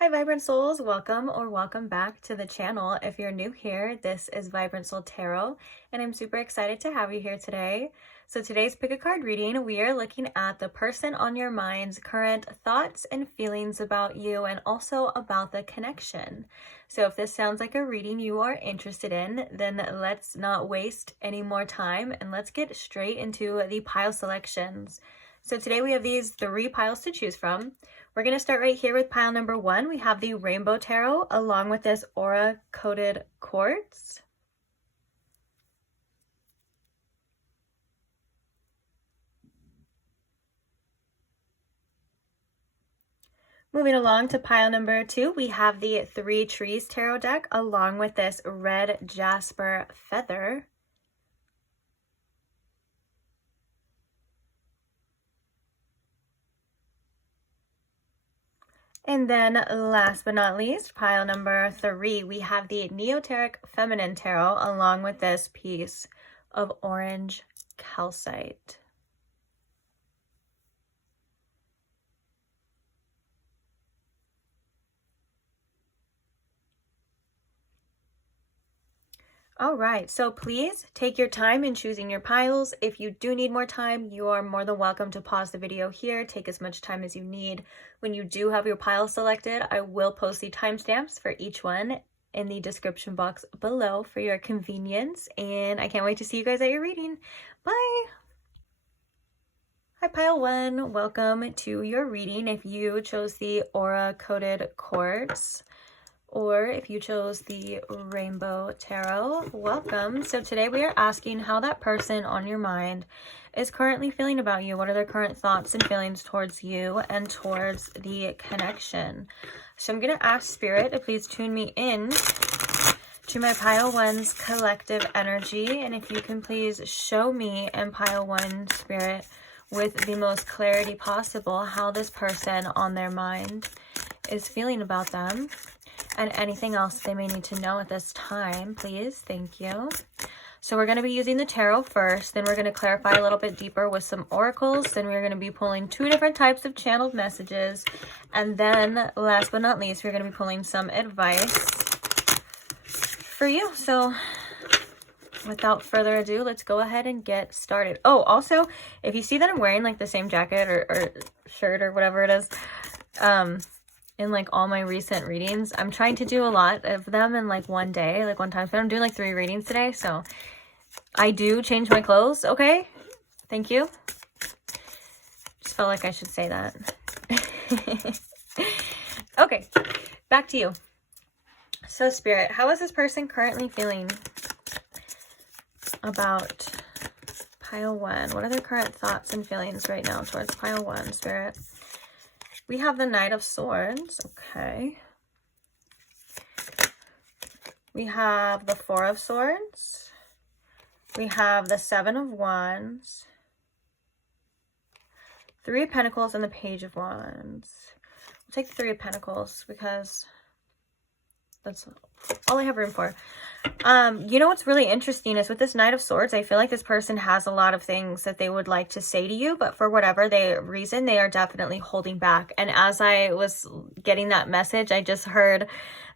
Hi Vibrant Souls, welcome or welcome back to the channel. If you're new here, this is Vibrant Soul Tarot and I'm super excited to have you here today. So today's pick a card reading, we are looking at the person on your mind's current thoughts and feelings about you and also about the connection. So if this sounds like a reading you are interested in, then let's not waste any more time and let's get straight into the pile selections. So today we have these 3 piles to choose from. We're going to start right here with pile number 1. We have the Rainbow Tarot along with this Aura Coated Quartz. Moving along to pile number 2, we have the 3 Trees Tarot deck along with this Red Jasper Feather. And then last but not least, pile number 3, we have the Neoteric Feminine Tarot along with this piece of orange calcite. All right, so please take your time in choosing your piles. If you do need more time, you are more than welcome to pause the video here, take as much time as you need. When you do have your pile selected, I will post the timestamps for each one in the description box below for your convenience, and I can't wait to see you guys at your reading. Bye! Hi pile 1, welcome to your reading. If you chose the Aura Coated Quartz, or if you chose the Rainbow Tarot, welcome. So today we are asking how that person on your mind is currently feeling about you. What are their current thoughts and feelings towards you and towards the connection? So I'm going to ask Spirit to please tune me in to my pile 1's collective energy. And if you can please show me and pile 1 Spirit with the most clarity possible how this person on their mind is feeling about them. And anything else they may need to know at this time, please. Thank you. So we're going to be using the tarot first, then we're going to clarify a little bit deeper with some oracles, then we're going to be pulling 2 different types of channeled messages, and then last but not least, we're going to be pulling some advice for you. So without further ado, let's go ahead and get started. Oh, also, if you see that I'm wearing like the same jacket or shirt or whatever it is, in like all my recent readings, I'm trying to do a lot of them in like one day, like one time. So I'm doing like 3 readings today. So I do change my clothes. Okay. Thank you. Just felt like I should say that. Okay. Back to you. So Spirit, how is this person currently feeling about pile 1? What are their current thoughts and feelings right now towards pile 1, Spirit? We have the Knight of Swords, okay. We have the 4 of Swords. We have the 7 of Wands. 3 of Pentacles and the Page of Wands. We'll take the 3 of Pentacles because that's all I have room for. You know what's really interesting is with this Knight of Swords, I feel like this person has a lot of things that they would like to say to you, but for whatever reason, they are definitely holding back. And as I was getting that message, I just heard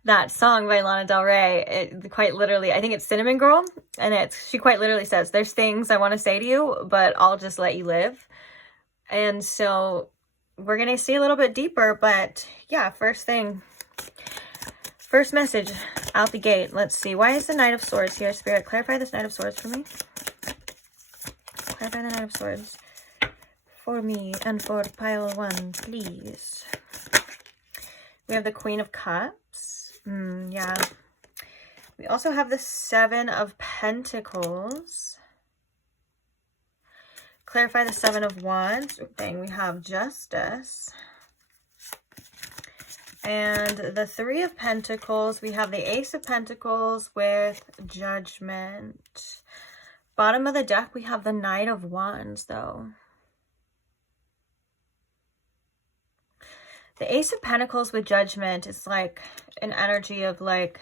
that song by Lana Del Rey. It quite literally, I think it's Cinnamon Girl, and she quite literally says, there's things I want to say to you, but I'll just let you live. And so we're going to see a little bit deeper, but yeah, first message out the gate. Let's see. Why is the Knight of Swords here, Spirit? Clarify this Knight of Swords for me. Clarify the Knight of Swords for me and for pile 1, please. We have the Queen of Cups. Yeah. We also have the 7 of Pentacles. Clarify the 7 of Wands. Dang, we have Justice. And the 3 of Pentacles, we have the Ace of Pentacles with Judgment. Bottom of the deck, we have the Knight of Wands, though. The Ace of Pentacles with Judgment is like an energy of like,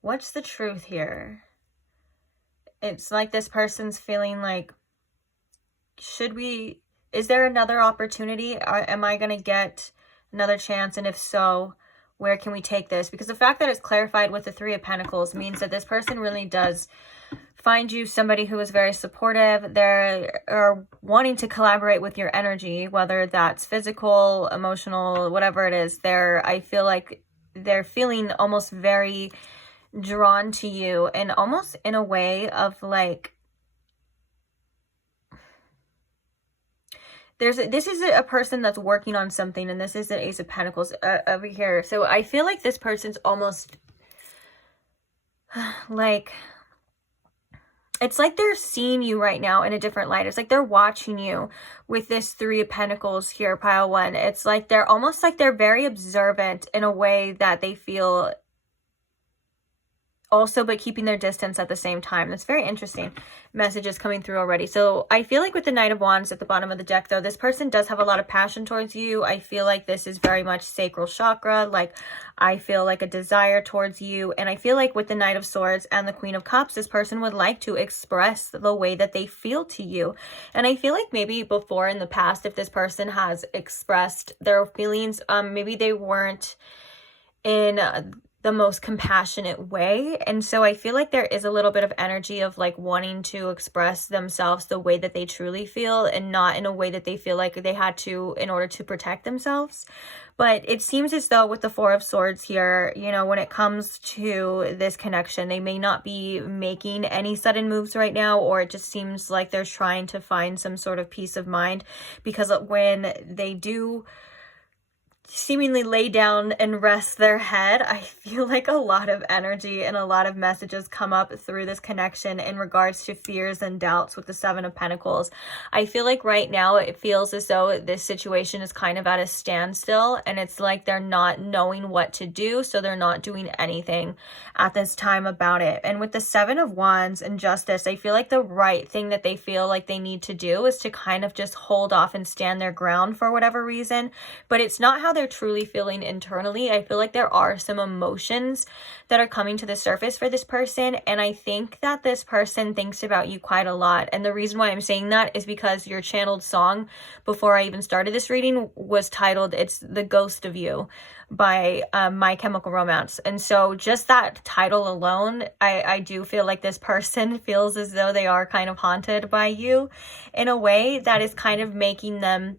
what's the truth here? It's like this person's feeling like, is there another opportunity? Am I going to get another chance? And if so, where can we take this? Because the fact that it's clarified with the Three of Pentacles means that this person really does find you somebody who is very supportive. They're wanting to collaborate with your energy, whether that's physical, emotional, whatever it is. I feel like they're feeling almost very drawn to you, and almost in a way of like, this is a person that's working on something, and this is the Ace of Pentacles over here. So I feel like this person's almost like, it's like they're seeing you right now in a different light. It's like they're watching you with this Three of Pentacles here, pile one. It's like they're almost like they're very observant in a way that they feel also, but keeping their distance at the same time. That's very interesting. Messages coming through already. So I feel like with the Knight of Wands at the bottom of the deck, though, this person does have a lot of passion towards you. I feel like this is very much sacral chakra. Like, I feel like a desire towards you. And I feel like with the Knight of Swords and the Queen of Cups, this person would like to express the way that they feel to you. And I feel like maybe before in the past, if this person has expressed their feelings, maybe they weren't in the most compassionate way. And so I feel like there is a little bit of energy of like wanting to express themselves the way that they truly feel, and not in a way that they feel like they had to in order to protect themselves. But it seems as though with the Four of Swords here, you know, when it comes to this connection, they may not be making any sudden moves right now, or it just seems like they're trying to find some sort of peace of mind, because when they do seemingly lay down and rest their head, I feel like a lot of energy and a lot of messages come up through this connection in regards to fears and doubts with the Seven of Pentacles. I feel like right now it feels as though this situation is kind of at a standstill, and it's like they're not knowing what to do, so they're not doing anything at this time about it. And with the Seven of Wands and Justice, I feel like the right thing that they feel like they need to do is to kind of just hold off and stand their ground for whatever reason. But it's not how they're truly feeling internally. I feel like there are some emotions that are coming to the surface for this person, and I think that this person thinks about you quite a lot. And the reason why I'm saying that is because your channeled song before I even started this reading was titled "It's the Ghost of You" by My Chemical Romance. And so just that title alone, I do feel like this person feels as though they are kind of haunted by you in a way that is kind of making them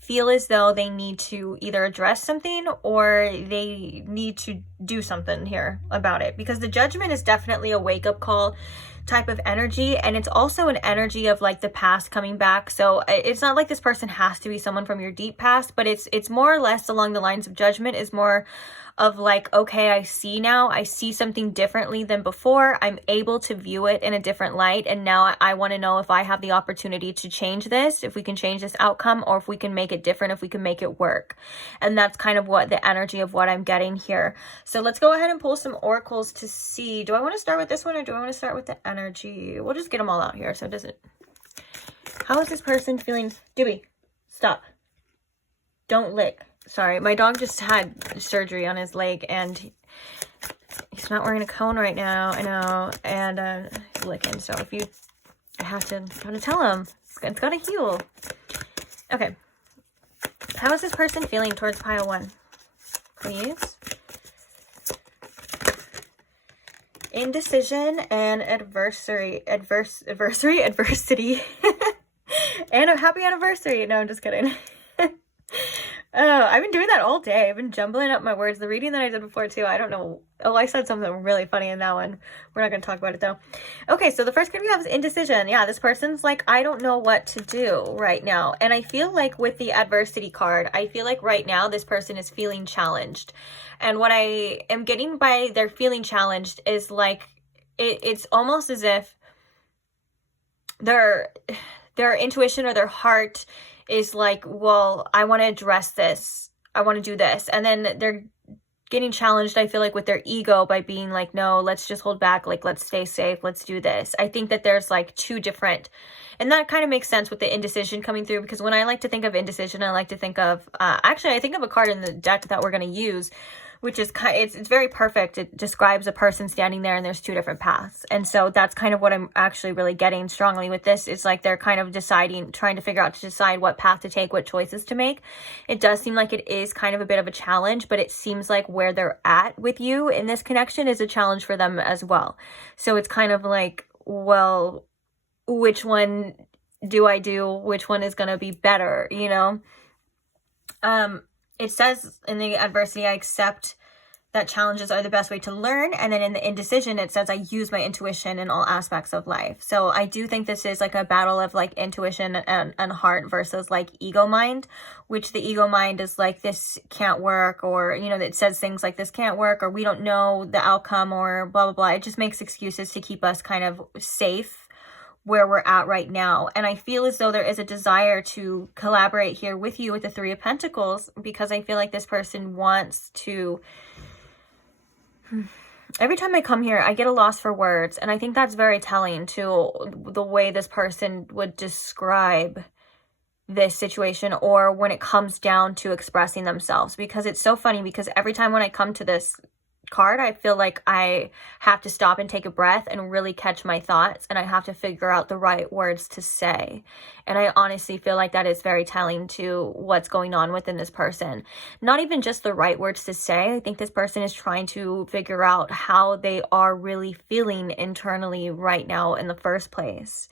feel as though they need to either address something or they need to do something here about it, because the Judgment is definitely a wake-up call type of energy, and it's also an energy of like the past coming back. So it's not like this person has to be someone from your deep past, but it's more or less along the lines of Judgment is more of like, okay, I see now, I see something differently than before. I'm able to view it in a different light, and now I want to know if I have the opportunity to change this, if we can change this outcome, or if we can make it different, if we can make it work. And that's kind of what the energy of what I'm getting here. So let's go ahead and pull some oracles to see. Do I want to start with this one, or do I want to start with the energy? We'll just get them all out here so it doesn't... How is this person feeling? Doobie, stop. Don't lick. Sorry, my dog just had surgery on his leg, and he's not wearing a cone right now. I know, and he's licking. So if you, I have to tell him it's gotta heal. Okay, how is this person feeling towards pile one, please? Indecision and adversity, and a happy anniversary. No, I'm just kidding. Oh, I've been doing that all day. I've been jumbling up my words. The reading that I did before too, I don't know. Oh, I said something really funny in that one. We're not going to talk about it though. Okay, so the first card we have is indecision. Yeah, this person's like, I don't know what to do right now. And I feel like with the adversity card, I feel like right now this person is feeling challenged. And what I am getting by their feeling challenged is like, it's almost as if their intuition or their heart is like, well, I want to address this. I want to do this. And then they're getting challenged, I feel like, with their ego by being like, no, let's just hold back. Like, let's stay safe. Let's do this. I think that there's like two different, and that kind of makes sense with the indecision coming through, because when I like to think of indecision, I like to think of, actually, I think of a card in the deck that we're going to use, which is it's very perfect. It describes a person standing there and there's two different paths. And so that's kind of what I'm actually really getting strongly with this. It's like they're kind of trying to figure out to decide what path to take, what choices to make. It does seem like it is kind of a bit of a challenge, but it seems like where they're at with you in this connection is a challenge for them as well. So it's kind of like, well, which one do I do? Which one is going to be better, you know? It says in the adversity, I accept that challenges are the best way to learn. And then in the indecision, it says I use my intuition in all aspects of life. So I do think this is like a battle of like intuition and heart versus like ego mind, which the ego mind is like, this can't work, or, you know, it says things like this can't work, or we don't know the outcome, or blah, blah, blah. It just makes excuses to keep us kind of safe where we're at right now. And I feel as though there is a desire to collaborate here with you with the Three of Pentacles, because I feel like this person wants to... Every time I come here, I get a loss for words, and I think that's very telling to the way this person would describe this situation, or when it comes down to expressing themselves. Because it's so funny, because every time when I come to this card, I feel like I have to stop and take a breath and really catch my thoughts, and I have to figure out the right words to say. And I honestly feel like that is very telling to what's going on within this person. Not even just the right words to say. I think this person is trying to figure out how they are really feeling internally right now in the first place.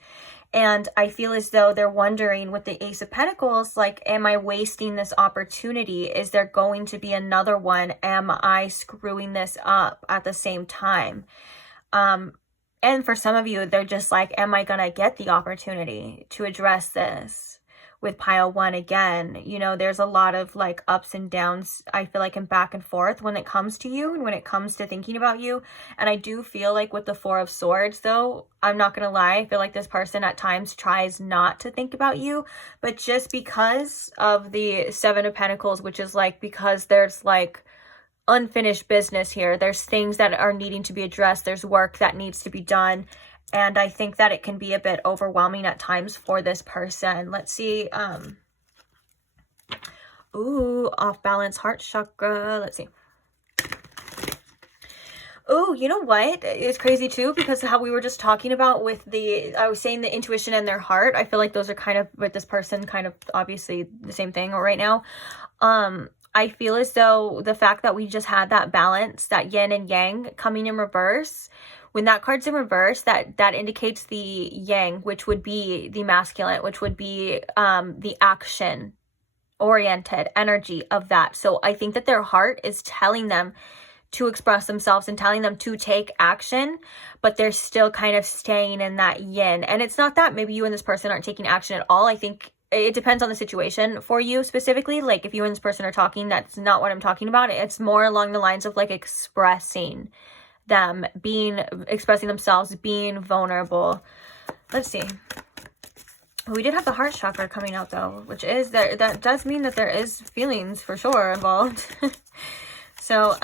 And I feel as though they're wondering with the Ace of Pentacles, like, am I wasting this opportunity? Is there going to be another one? Am I screwing this up at the same time? And for some of you, they're just like, am I going to get the opportunity to address this? With pile one again, you know, there's a lot of like ups and downs, I feel like, and back and forth when it comes to you and when it comes to thinking about you. And I do feel like with the Four of Swords, though, I'm not gonna lie, I feel like this person at times tries not to think about you, but just because of the Seven of Pentacles, which is like, because there's like unfinished business here, there's things that are needing to be addressed, there's work that needs to be done. And I think that it can be a bit overwhelming at times for this person. Let's see. Ooh, off balance heart chakra. Let's see. Oh, you know what? It's crazy too, because how we were just talking about with I was saying the intuition and their heart. I feel like those are kind of, with this person, kind of obviously the same thing right now. I feel as though the fact that we just had that balance, that yin and yang coming in reverse, when that card's in reverse, that indicates the yang, which would be the masculine, which would be the action oriented energy of that. So I think that their heart is telling them to express themselves and telling them to take action, but they're still kind of staying in that yin. And it's not that maybe you and this person aren't taking action at all. I think it depends on the situation for you specifically. Like if you and this person are talking, that's not what I'm talking about. It's more along the lines of like expressing them, expressing themselves, being vulnerable. Let's see. We did have the heart chakra coming out though, which is that does mean that there is feelings for sure involved. So,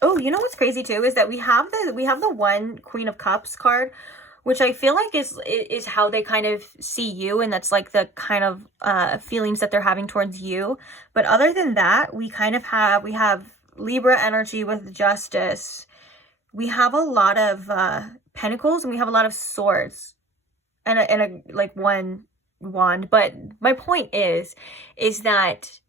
oh, you know what's crazy too is that we have the one Queen of Cups card, which I feel like is how they kind of see you, and that's like the kind of feelings that they're having towards you. But other than that, we have Libra energy with Justice. We have a lot of pentacles, and we have a lot of swords, and a like one wand. But my point is that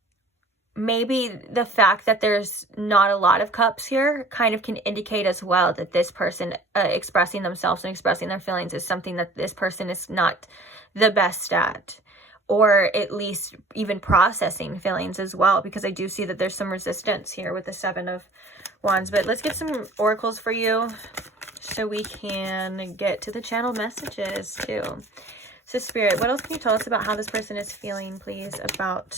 maybe the fact that there's not a lot of cups here kind of can indicate as well that this person expressing themselves and expressing their feelings is something that this person is not the best at, or at least even processing feelings as well, because I do see that there's some resistance here with the Seven of Wands. But let's get some oracles for you so we can get to the channel messages too. So Spirit, what else can you tell us about how this person is feeling, please, about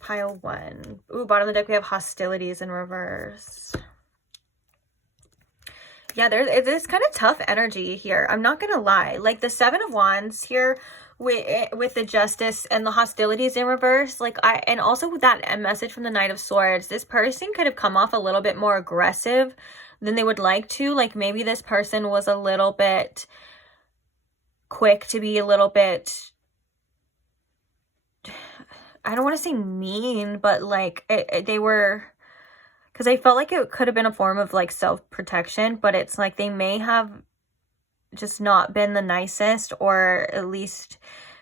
pile one? Ooh, bottom of the deck, we have hostilities in reverse. Yeah, there's kind of tough energy here. I'm not gonna lie. Like the Seven of Wands here with the Justice and the hostilities in reverse, like and also with that message from the Knight of Swords, this person could have come off a little bit more aggressive than they would like to. Like maybe this person was a little bit quick to be a little bit, I don't want to say mean, but like they were Because I felt like it could have been a form of like self-protection, but it's like they may have just not been the nicest, or at least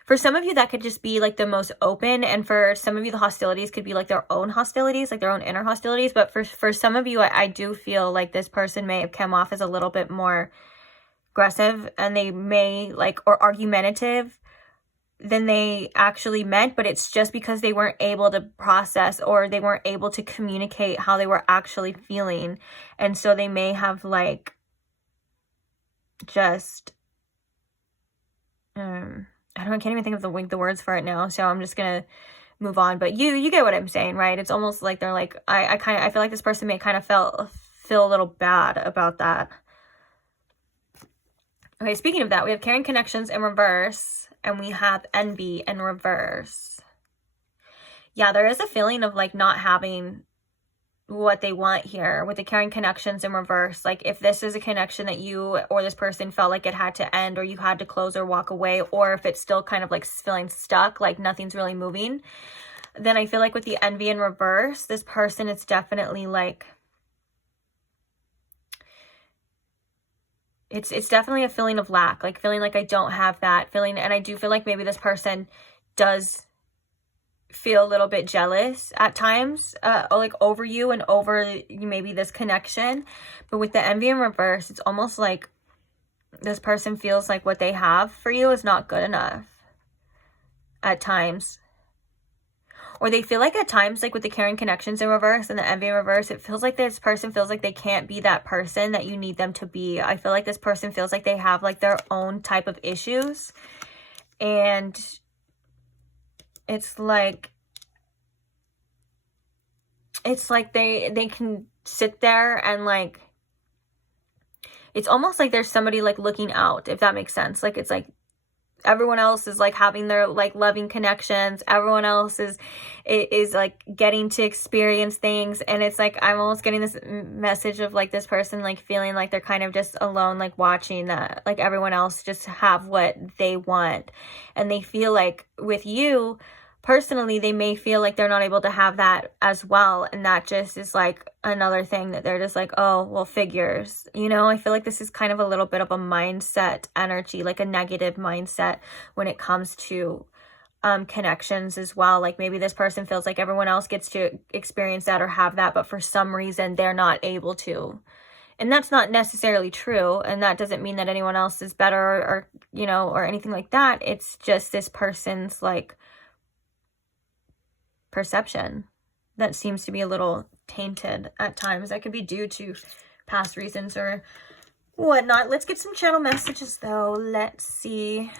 for some of you that could just be like the most open, and for some of you the hostilities could be like their own hostilities, like their own inner hostilities. But for some of you, I do feel like this person may have come off as a little bit more aggressive, and they may like, or argumentative than they actually meant, but it's just because they weren't able to process, or they weren't able to communicate how they were actually feeling. And so they may have like just I can't even think of the words for it now, so I'm just gonna move on. But you get what I'm saying, right? It's almost like they're like, I feel like this person may kind of feel a little bad about that. Okay, speaking of that, we have caring connections in reverse, and we have envy in reverse. Yeah, there is a feeling of like not having what they want here with the caring connections in reverse. Like if this is a connection that you or this person felt like it had to end, or you had to close or walk away, or if it's still kind of like feeling stuck, like nothing's really moving, then I feel like with the envy in reverse, this person, it's definitely like, it's definitely a feeling of lack, like feeling like I don't have that feeling. And I do feel like maybe this person does feel a little bit jealous at times, like over you and over maybe this connection. But with the envy in reverse, it's almost like this person feels like what they have for you is not good enough at times. Or they feel like at times, like with the caring connections in reverse and the envy in reverse, it feels like this person feels like they can't be that person that you need them to be. I feel like this person feels like they have like their own type of issues, and it's like they can sit there and like, it's almost like there's somebody like looking out, if that makes sense. Like it's like everyone else is like having their like loving connections, everyone else is like getting to experience things, and it's like I'm almost getting this message of like this person like feeling like they're kind of just alone, like watching that like everyone else just have what they want. And they feel like with you personally, they may feel like they're not able to have that as well, and that just is like another thing that they're just like, oh well, figures, you know. I feel like this is kind of a little bit of a mindset energy, like a negative mindset when it comes to connections as well. Like maybe this person feels like everyone else gets to experience that or have that, but for some reason they're not able to. And that's not necessarily true, and that doesn't mean that anyone else is better or you know, or anything like that. It's just this person's like perception that seems to be a little tainted at times. That could be due to past reasons or whatnot. Let's get some channel messages though. Let's see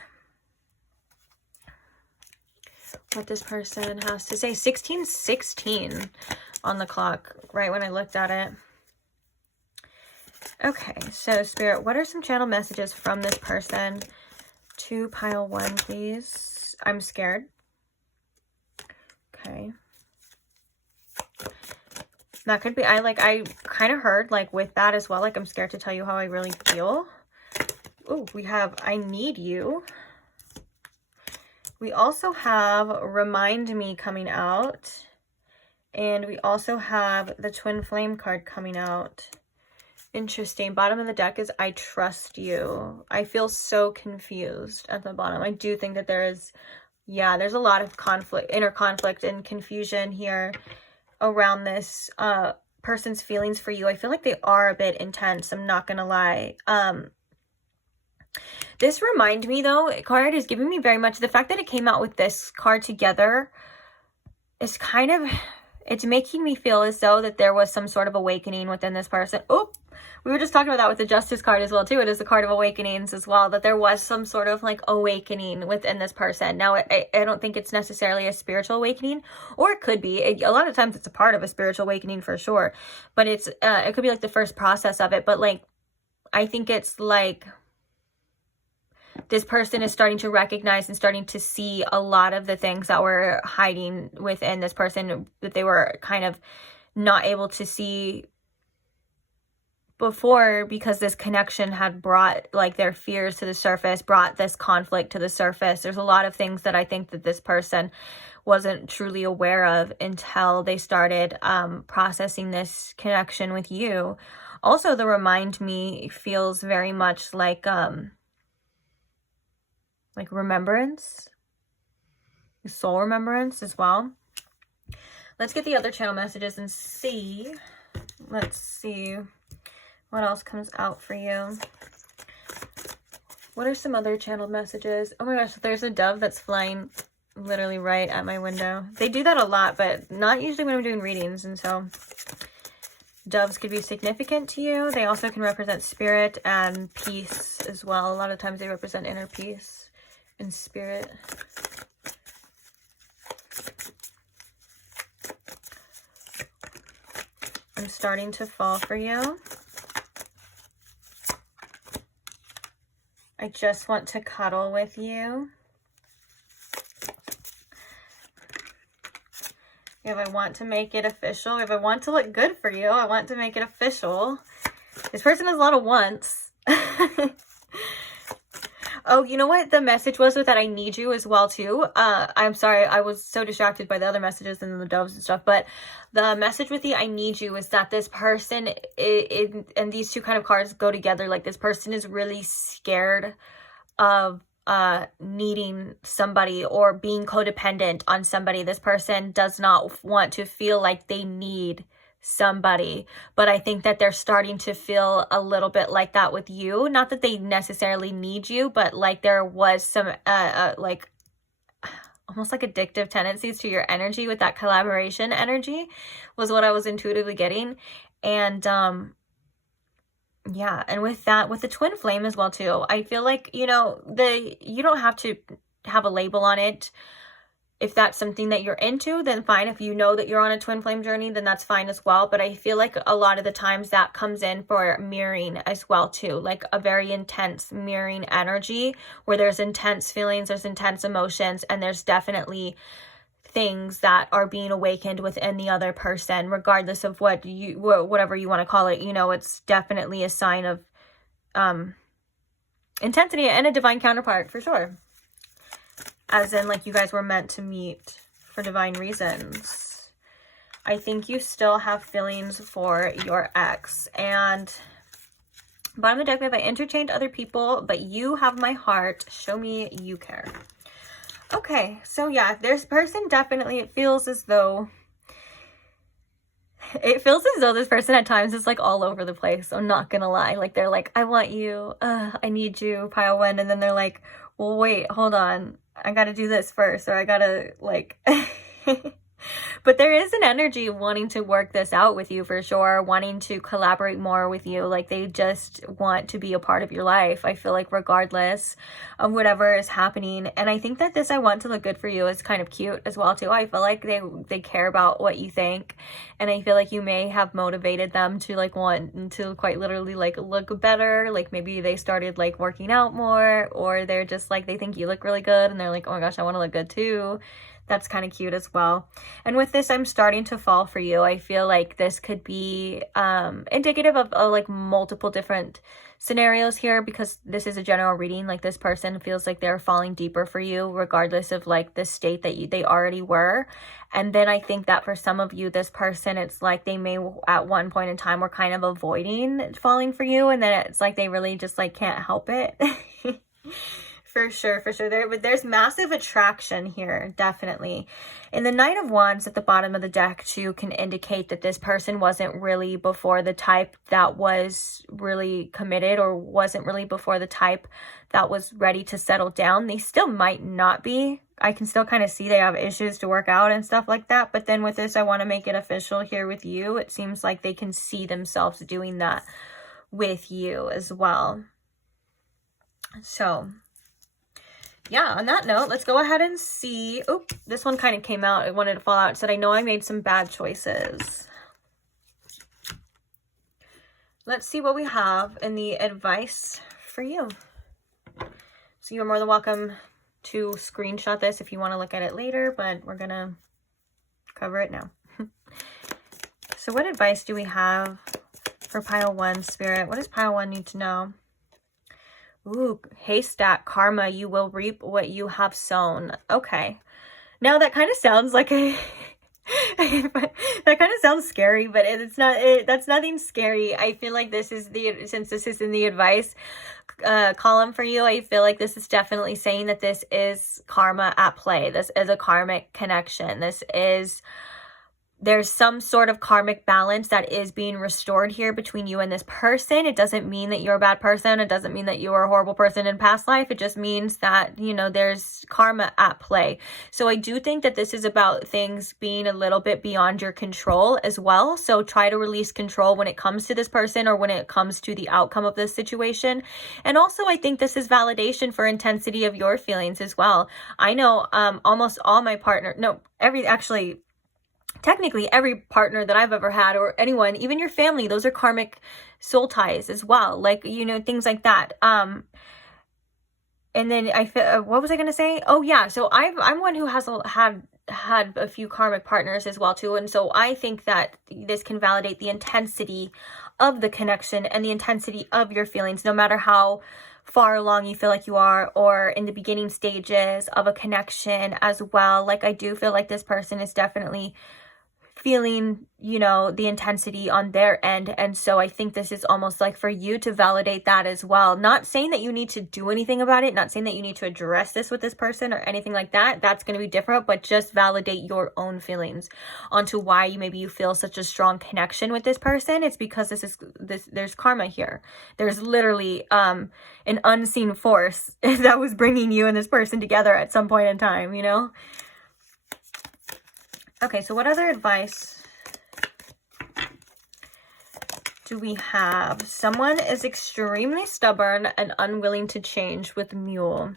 what this person has to say. 16:16 on the clock right when I looked at it. Okay, so Spirit, what are some channel messages from this person to pile 1, please? I'm scared. Okay. That could be, I kind of heard like with that as well, like I'm scared to tell you how I really feel. Oh, we have I need you. We also have remind me coming out, and we also have the twin flame card coming out. Interesting. Bottom of the deck is I trust you. I feel so confused at the bottom. I do think that there is, yeah, there's a lot of conflict, inner conflict and confusion here around this person's feelings for you. I feel like they are a bit intense, I'm not gonna lie. This remind me though card is giving me very much, the fact that it came out with this card together is kind of, it's making me feel as though that there was some sort of awakening within this person. Oh, we were just talking about that with the Justice card as well too. It is the card of awakenings as well, that there was some sort of like awakening within this person. Now, I don't think it's necessarily a spiritual awakening, or it could be. A lot of times it's a part of a spiritual awakening for sure, but it's it could be like the first process of it. But like, I think it's like this person is starting to recognize and starting to see a lot of the things that were hiding within this person that they were kind of not able to see before, because this connection had brought like their fears to the surface, brought this conflict to the surface. There's a lot of things that I think that this person wasn't truly aware of until they started processing this connection with you. Also, the remind me feels very much like remembrance, soul remembrance as well. Let's get the other channel messages and see. Let's see what else comes out for you. What are some other channel messages? Oh my gosh, there's a dove that's flying literally right at my window. They do that a lot, but not usually when I'm doing readings. And so doves could be significant to you. They also can represent spirit and peace as well. A lot of times they represent inner peace and spirit. I'm starting to fall for you. I just want to cuddle with you. If I want to make it official, if I want to look good for you, I want to make it official. This person has a lot of wants. Oh, you know what the message was with that? I need you as well too. I'm sorry, I was so distracted by the other messages and the doves and stuff, but the message with the I need you is that this person, and these two kind of cards go together, like this person is really scared of needing somebody or being codependent on somebody. This person does not want to feel like they need somebody, but I think that they're starting to feel a little bit like that with you. Not that they necessarily need you, but like there was some like almost like addictive tendencies to your energy with that collaboration energy was what I was intuitively getting. And yeah, and with that, with the twin flame as well too, I feel like, you know, you don't have to have a label on it. If that's something that you're into, then fine. If you know that you're on a twin flame journey, then that's fine as well. But I feel like a lot of the times that comes in for mirroring as well too, like a very intense mirroring energy where there's intense feelings, there's intense emotions, and there's definitely things that are being awakened within the other person, regardless of whatever you want to call it. You know, it's definitely a sign of intensity and a divine counterpart for sure. As in, like, you guys were meant to meet for divine reasons. I think you still have feelings for your ex. And bottom of the deck, we have I entertained other people, but you have my heart. Show me you care. Okay, so yeah, this person definitely, it feels as though this person at times is like all over the place. I'm not gonna lie. Like, they're like, I want you, I need you, pile one. And then they're like, well, wait, hold on. I gotta do this first, or I gotta, like, but there is an energy wanting to work this out with you for sure, wanting to collaborate more with you. Like, they just want to be a part of your life, I feel like, regardless of whatever is happening. And I think that this I want to look good for you is kind of cute as well too. I feel like they care about what you think, and I feel like you may have motivated them to like want to quite literally like look better. Like maybe they started like working out more, or they're just like, they think you look really good and they're like, oh my gosh, I want to look good too. That's kind of cute as well. And with this, I'm starting to fall for you. I feel like this could be indicative of like multiple different scenarios here, because this is a general reading. Like, this person feels like they're falling deeper for you, regardless of like the state that they already were. And then I think that for some of you, this person, it's like they may at one point in time were kind of avoiding falling for you, and then it's like they really just like can't help it. For sure, for sure. There's massive attraction here, definitely. And the Knight of Wands at the bottom of the deck too can indicate that this person wasn't really before the type that was really committed, or wasn't really before the type that was ready to settle down. They still might not be. I can still kind of see they have issues to work out and stuff like that. But then with this, I want to make it official here with you. It seems like they can see themselves doing that with you as well. So yeah, on that note, let's go ahead and see. Oh, this one kind of came out. It wanted to fall out. It said, I know I made some bad choices. Let's see what we have in the advice for you. So you're more than welcome to screenshot this if you want to look at it later, but we're going to cover it now. So what advice do we have for pile one, Spirit? What does pile one need to know? Ooh, haystack karma, you will reap what you have sown. Okay. Now that kind of sounds like a that kind of sounds scary, but it's not. That's nothing scary. I feel like this is since this is in the advice column for you, I feel like this is definitely saying that this is karma at play. This is a karmic connection. There's some sort of karmic balance that is being restored here between you and this person. It doesn't mean that you're a bad person. It doesn't mean that you were a horrible person in past life. It just means that, you know, there's karma at play. So I do think that this is about things being a little bit beyond your control as well. So try to release control when it comes to this person or when it comes to the outcome of this situation. And also, I think this is validation for intensity of your feelings as well. I know almost all my technically every partner that I've ever had, or anyone, even your family, those are karmic soul ties as well. Like, you know, things like that. And then what was I going to say? Oh yeah. So I'm one who has had a few karmic partners as well too. And so I think that this can validate the intensity of the connection and the intensity of your feelings, no matter how far along you feel like you are, or in the beginning stages of a connection as well. Like, I do feel like this person is definitely feeling, you know, the intensity on their end. And so I think this is almost like for you to validate that as well. Not saying that you need to do anything about it, not saying that you need to address this with this person or anything like that. That's going to be different, but just validate your own feelings onto why you feel such a strong connection with this person. It's because there's karma here. There's literally an unseen force that was bringing you and this person together at some point in time, you know? Okay, so what other advice do we have? Someone is extremely stubborn and unwilling to change with Mule.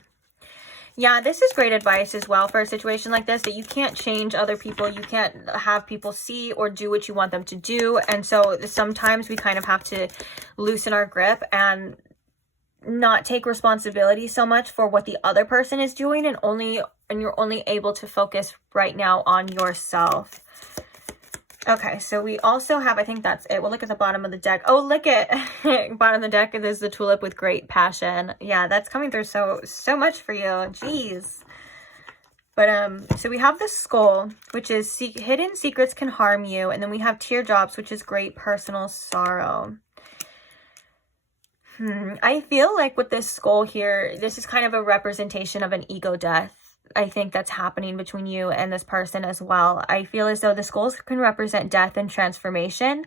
Yeah, this is great advice as well for a situation like this, that you can't change other people. You can't have people see or do what you want them to do. And so sometimes we kind of have to loosen our grip and not take responsibility so much for what the other person is doing, and you're only able to focus right now on yourself. Okay, so we also have, I think that's it. We'll look at the bottom of the deck. Oh, look at bottom of the deck. There's the tulip with great passion. Yeah, that's coming through so much for you. Jeez. But so we have the skull, which is hidden secrets can harm you, and then we have teardrops, which is great personal sorrow. I feel like with this skull here, this is kind of a representation of an ego death. I think that's happening between you and this person as well. I feel as though the skulls can represent death and transformation.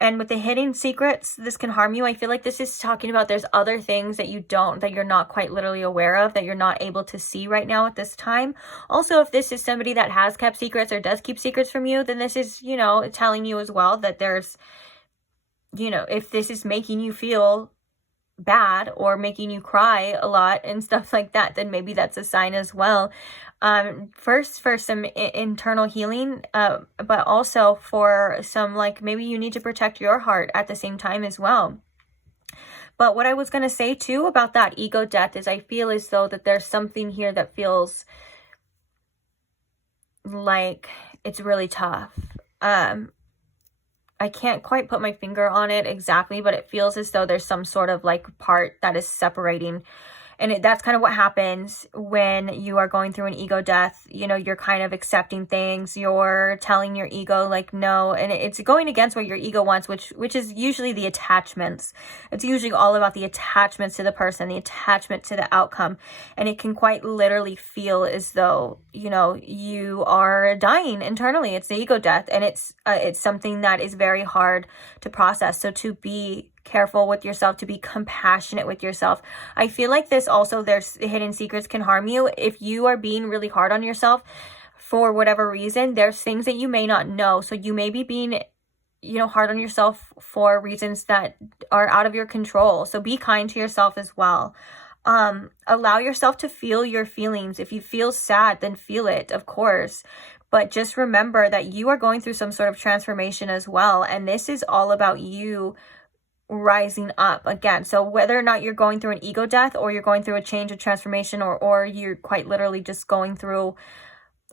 And with the hidden secrets, this can harm you. I feel like this is talking about there's other things that you're not quite literally aware of, that you're not able to see right now at this time. Also, if this is somebody that has kept secrets or does keep secrets from you, then this is, you know, telling you as well that there's, you know, if this is making you feel bad or making you cry a lot and stuff like that, then maybe that's a sign as well. First for some internal healing, but also for some, like, maybe you need to protect your heart at the same time as well. But what I was going to say too about that ego death is I feel as though that there's something here that feels like it's really tough. I can't quite put my finger on it exactly, but it feels as though there's some sort of like part that is separating. And that's kind of what happens when you are going through an ego death. You know, you're kind of accepting things. You're telling your ego like no, and it's going against what your ego wants, which is usually the attachments. It's usually all about the attachments to the person, the attachment to the outcome. And it can quite literally feel as though, you know, you are dying internally. It's the ego death, and it's something that is very hard to process. So to be careful with yourself, to be compassionate with yourself. I feel like this also, there's hidden secrets can harm you. If you are being really hard on yourself for whatever reason, there's things that you may not know. So you may be being, you know, hard on yourself for reasons that are out of your control. So be kind to yourself as well. Allow yourself to feel your feelings. If you feel sad, then feel it, of course. But just remember that you are going through some sort of transformation as well. And this is all about you rising up again. So whether or not you're going through an ego death, or you're going through a change of transformation, or you're quite literally just going through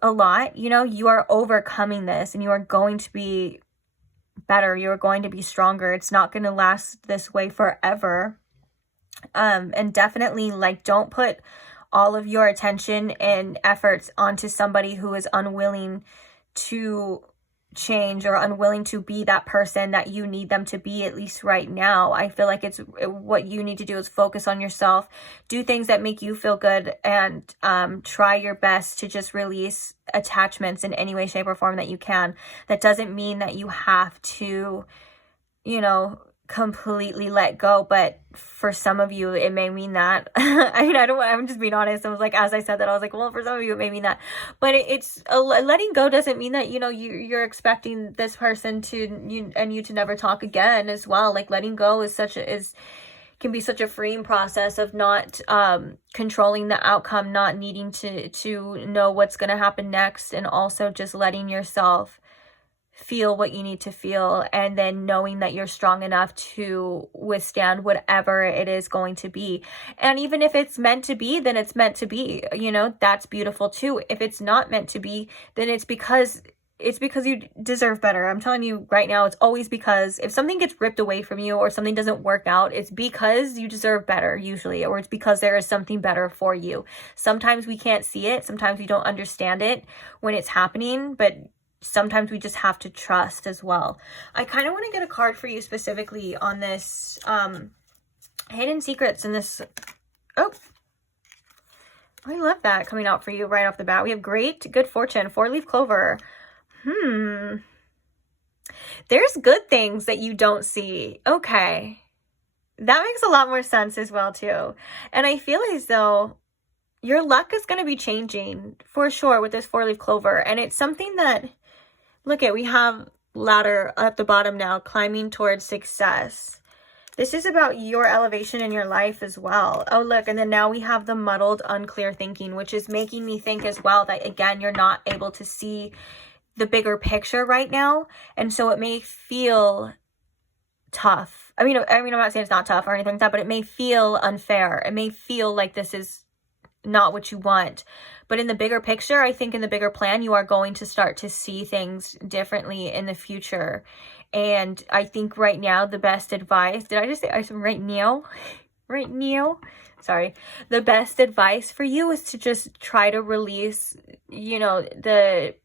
a lot, you know, you are overcoming this, and you are going to be better. You are going to be stronger. It's not going to last this way forever. And definitely, like, don't put all of your attention and efforts onto somebody who is unwilling to change or unwilling to be that person that you need them to be, at least right now. I feel like it's what you need to do is focus on yourself, do things that make you feel good, and try your best to just release attachments in any way, shape, or form that you can. That doesn't mean that you have to, you know, completely let go, but for some of you it may mean that. I mean, I'm just being honest. I was like, as I said that, I was like, well, for some of you it may mean that, but it's letting go doesn't mean that, you know, you're expecting this person to you to never talk again as well. Like, letting go can be such a freeing process of not controlling the outcome, not needing to know what's going to happen next, and also just letting yourself feel what you need to feel, and then knowing that you're strong enough to withstand whatever it is going to be. And even if it's meant to be, then it's meant to be, you know, that's beautiful too. If it's not meant to be, then it's because you deserve better. I'm telling you right now, it's always because if something gets ripped away from you or something doesn't work out, it's because you deserve better usually, or it's because there is something better for you. Sometimes we can't see it. Sometimes we don't understand it when it's happening, but sometimes we just have to trust as well. I kind of want to get a card for you specifically on this hidden secrets in this. Oh, I love that coming out for you right off the bat. We have great good fortune, 4-leaf clover. There's good things that you don't see. Okay, that makes a lot more sense as well too. And I feel as though your luck is going to be changing for sure with this 4-leaf clover. And it's something that, look at, we have ladder at the bottom now, climbing towards success. This is about your elevation in your life as well. Oh, look, and then now we have the muddled, unclear thinking, which is making me think as well that, again, you're not able to see the bigger picture right now. And so it may feel tough. I mean, I'm not saying it's not tough or anything like that, but it may feel unfair. It may feel like this is not what you want. But in the bigger picture, I think in the bigger plan, you are going to start to see things differently in the future. And I think right now, the best advice, did I just say right now? Right now? Sorry. The best advice for you is to just try to release, you know, the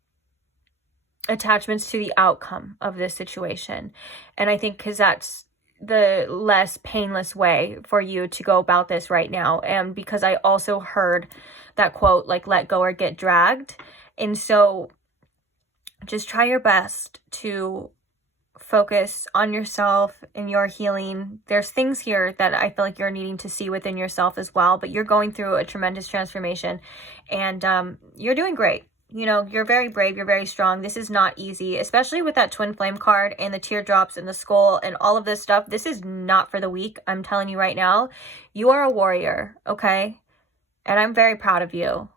attachments to the outcome of this situation. And I think because that's the less painless way for you to go about this right now. And because I also heard that quote, like, let go or get dragged. And so just try your best to focus on yourself and your healing. There's things here that I feel like you're needing to see within yourself as well, but you're going through a tremendous transformation, and you're doing great. You know, you're very brave, you're very strong. This is not easy, especially with that twin flame card and the teardrops and the skull and all of this stuff. This is not for the weak. I'm telling you right now, you are a warrior, okay? And I'm very proud of you.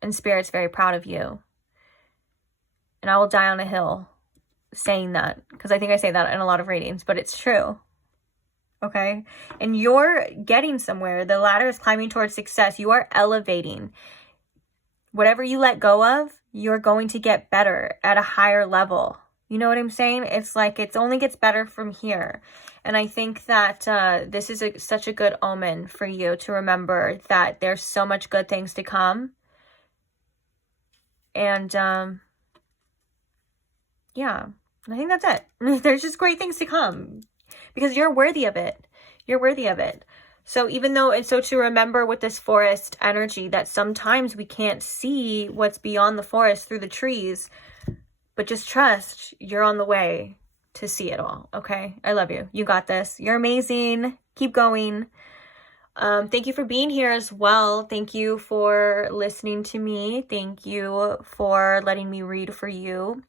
And Spirit's very proud of you. And I will die on a hill saying that, because I think I say that in a lot of readings, but it's true. Okay? And you're getting somewhere. The ladder is climbing towards success. You are elevating. Whatever you let go of, you're going to get better at a higher level. You know what I'm saying? It's like it only gets better from here. And I think that this is such a good omen for you to remember that there's so much good things to come. And yeah, I think that's it. There's just great things to come because you're worthy of it. You're worthy of it. So even though, and so to remember with this forest energy that sometimes we can't see what's beyond the forest through the trees, but just trust you're on the way to see it all. Okay. I love you. You got this. You're amazing. Keep going. Thank you for being here as well. Thank you for listening to me. Thank you for letting me read for you.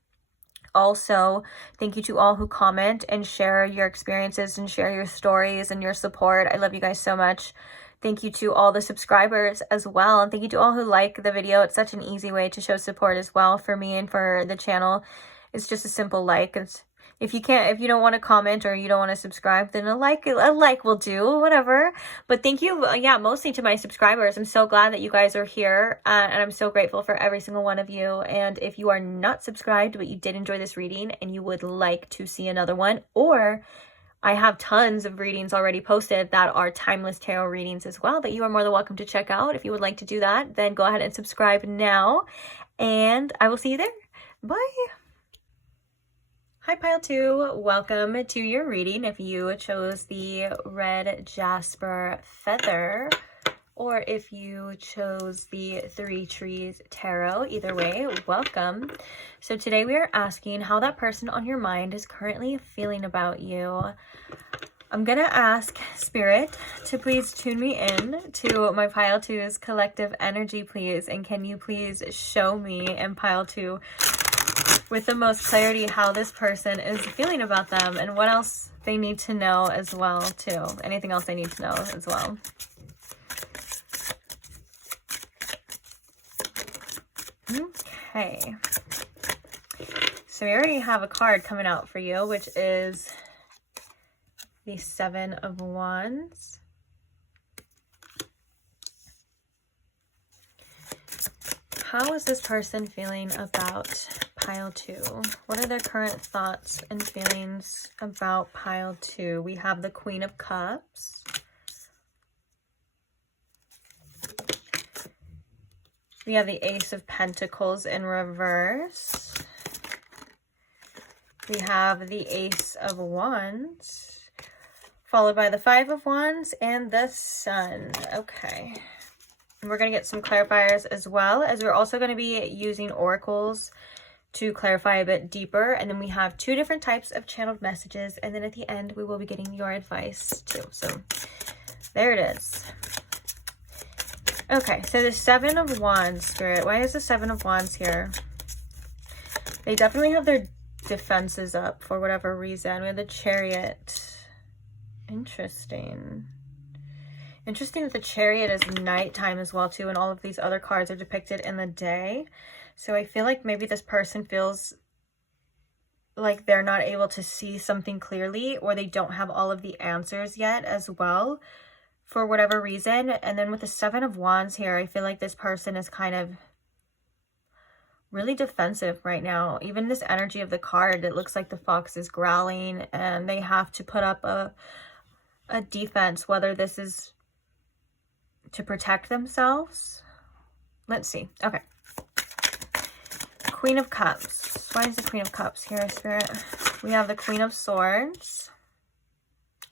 Also, thank you to all who comment and share your experiences and share your stories and your support. I love you guys so much. Thank you to all the subscribers as well. And thank you to all who like the video. It's such an easy way to show support as well for me and for the channel. It's just a simple like. If you don't want to comment or you don't want to subscribe, then a like will do, whatever. But thank you, mostly to my subscribers. I'm so glad that you guys are here, and I'm so grateful for every single one of you. And if you are not subscribed, but you did enjoy this reading and you would like to see another one, or I have tons of readings already posted that are timeless tarot readings as well that you are more than welcome to check out. If you would like to do that, then go ahead and subscribe now, and I will see you there. Bye. Hi Pile 2, welcome to your reading. If you chose the red jasper feather, or if you chose the 3 trees tarot, either way, welcome. So today we are asking how that person on your mind is currently feeling about you. I'm gonna ask Spirit to please tune me in to my Pile 2's collective energy, please. And can you please show me in Pile 2 with the most clarity how this person is feeling about them and what else they need to know as well too. Anything else they need to know as well. Okay. So we already have a card coming out for you, which is the 7 of Wands. How is this person feeling about Pile 2? What are their current thoughts and feelings about Pile 2? We have the Queen of Cups. We have the Ace of Pentacles in reverse. We have the Ace of Wands, followed by the 5 of Wands and the Sun. Okay. And we're going to get some clarifiers as well, as we're also going to be using oracles to clarify a bit deeper. And then we have 2 different types of channeled messages. And then at the end, we will be getting your advice too. So there it is. Okay, so the 7 of Wands, Spirit. Why is the 7 of Wands here? They definitely have their defenses up for whatever reason. We have the Chariot. Interesting. Interesting that the Chariot is nighttime as well too, and all of these other cards are depicted in the day. So I feel like maybe this person feels like they're not able to see something clearly, or they don't have all of the answers yet as well for whatever reason. And then with the 7 of Wands here, I feel like this person is kind of really defensive right now. Even this energy of the card, it looks like the fox is growling and they have to put up a defense, whether this is to protect themselves. Let's see. Okay. Queen of Cups. Why is the Queen of Cups here, Spirit? We have the Queen of Swords.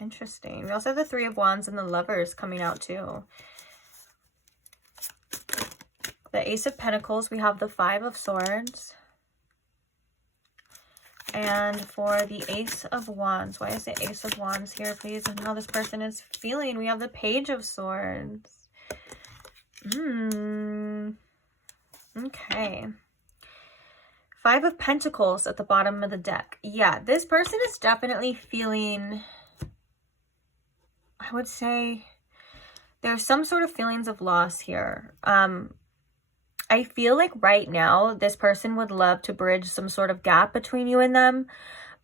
Interesting. We also have the 3 of Wands and the Lovers coming out too. The Ace of Pentacles, we have the 5 of Swords. And for the Ace of Wands, why is the Ace of Wands here, please? And how this person is feeling. We have the Page of Swords. Okay. 5 of Pentacles at the bottom of the deck. Yeah, this person is definitely feeling, I would say, there's some sort of feelings of loss here. I feel like right now, this person would love to bridge some sort of gap between you and them.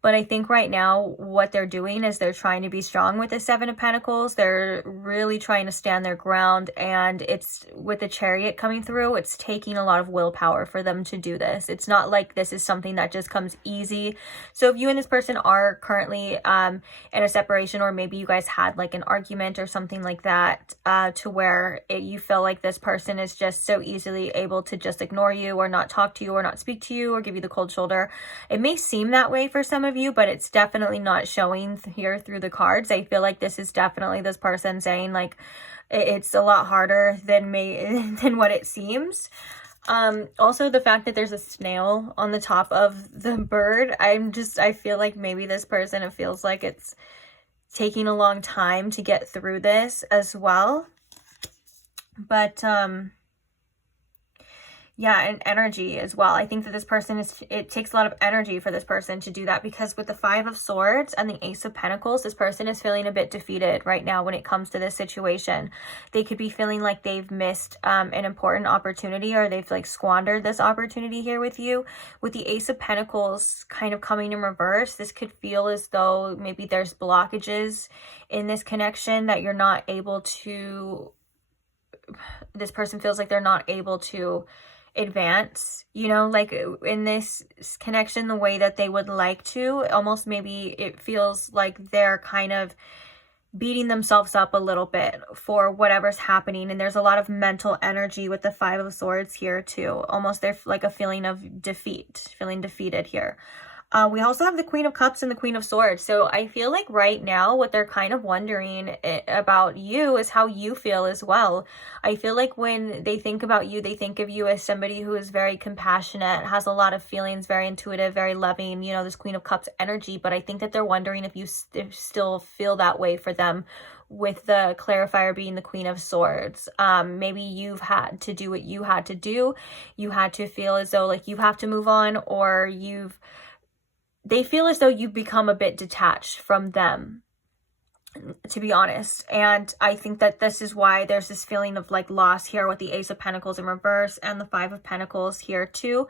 But I think right now what they're doing is they're trying to be strong with the 7 of Pentacles. They're really trying to stand their ground. And it's with the Chariot coming through, it's taking a lot of willpower for them to do this. It's not like this is something that just comes easy. So if you and this person are currently in a separation, or maybe you guys had like an argument or something like that, to where you feel like this person is just so easily able to just ignore you or not talk to you or not speak to you or give you the cold shoulder. It may seem that way for some of you, but it's definitely not showing here through the cards. I feel like this is definitely this person saying like it's a lot harder than what it seems. Also the fact that there's a snail on the top of the bird, I feel like maybe this person, it feels like it's taking a long time to get through this as well. But yeah, and energy as well. I think that this person it takes a lot of energy for this person to do that, because with the 5 of Swords and the Ace of Pentacles, this person is feeling a bit defeated right now when it comes to this situation. They could be feeling like they've missed an important opportunity, or they've like squandered this opportunity here with you. With the Ace of Pentacles kind of coming in reverse, this could feel as though maybe there's blockages in this connection that you're not able to, this person feels like they're not able to advance, you know, like in this connection the way that they would like to. Almost maybe it feels like they're kind of beating themselves up a little bit for whatever's happening, and there's a lot of mental energy with the Five of Swords here too. Almost there's like a feeling of defeat, feeling defeated here. We also have the Queen of Cups and the Queen of Swords. So I feel like right now what they're kind of wondering about you is how you feel as well. I feel like when they think about you, they think of you as somebody who is very compassionate, has a lot of feelings, very intuitive, very loving, you know, this Queen of Cups energy. But I think that they're wondering if you still feel that way for them, with the clarifier being the Queen of Swords. Maybe you've had to do what you had to do. You had to feel as though like you have to move on, or they feel as though you've become a bit detached from them, to be honest. And I think that this is why there's this feeling of like loss here with the Ace of Pentacles in reverse and the Five of Pentacles here too.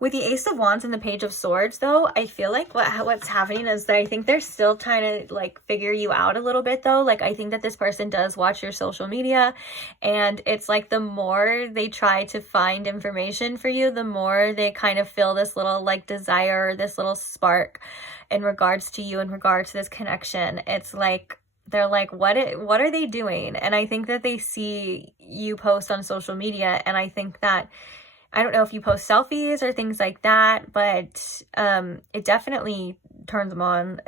With the Ace of Wands and the Page of Swords though, I feel like what's happening is that I think they're still trying to like figure you out a little bit though. Like I think that this person does watch your social media, and it's like the more they try to find information for you, the more they kind of feel this little like desire, this little spark in regards to you, in regards to this connection. It's like they're like, what are they doing? And I think that they see you post on social media, and I think that, I don't know if you post selfies or things like that, but it definitely turns them on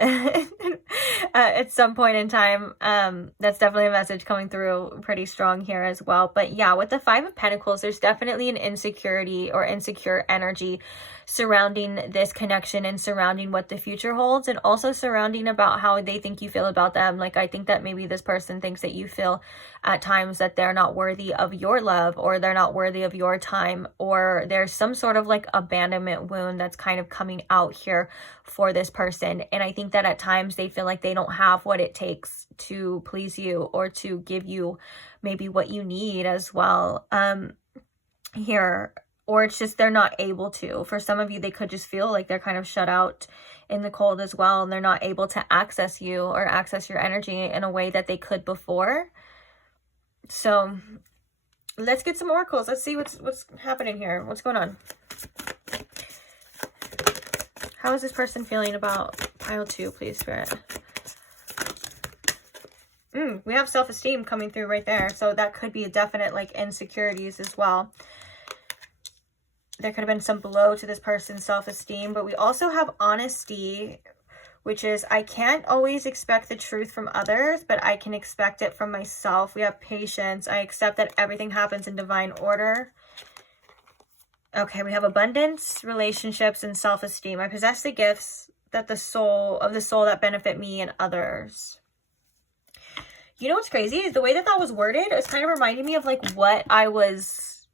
at some point in time. That's definitely a message coming through pretty strong here as well. But yeah, with the Five of Pentacles, there's definitely an insecurity or insecure energy surrounding this connection, and surrounding what the future holds, and also surrounding about how they think you feel about them. Like I think that maybe this person thinks that you feel at times that they're not worthy of your love, or they're not worthy of your time, or there's some sort of like abandonment wound that's kind of coming out here for this person. And I think that at times they feel like they don't have what it takes to please you, or to give you maybe what you need as well here. Or it's just they're not able to. For some of you, they could just feel like they're kind of shut out in the cold as well, and they're not able to access you or access your energy in a way that they could before. So let's get some oracles. Let's see what's happening here. What's going on? How is this person feeling about pile 2, please, Spirit? We have self-esteem coming through right there. So that could be a definite like insecurities as well. There could have been some blow to this person's self-esteem, but we also have honesty, which is I can't always expect the truth from others, but I can expect it from myself. We have patience. I accept that everything happens in divine order. Okay, we have abundance, relationships, and self-esteem. I possess the gifts that the soul that benefit me and others. You know what's crazy? The way that was worded, it's kind of reminding me of like what I was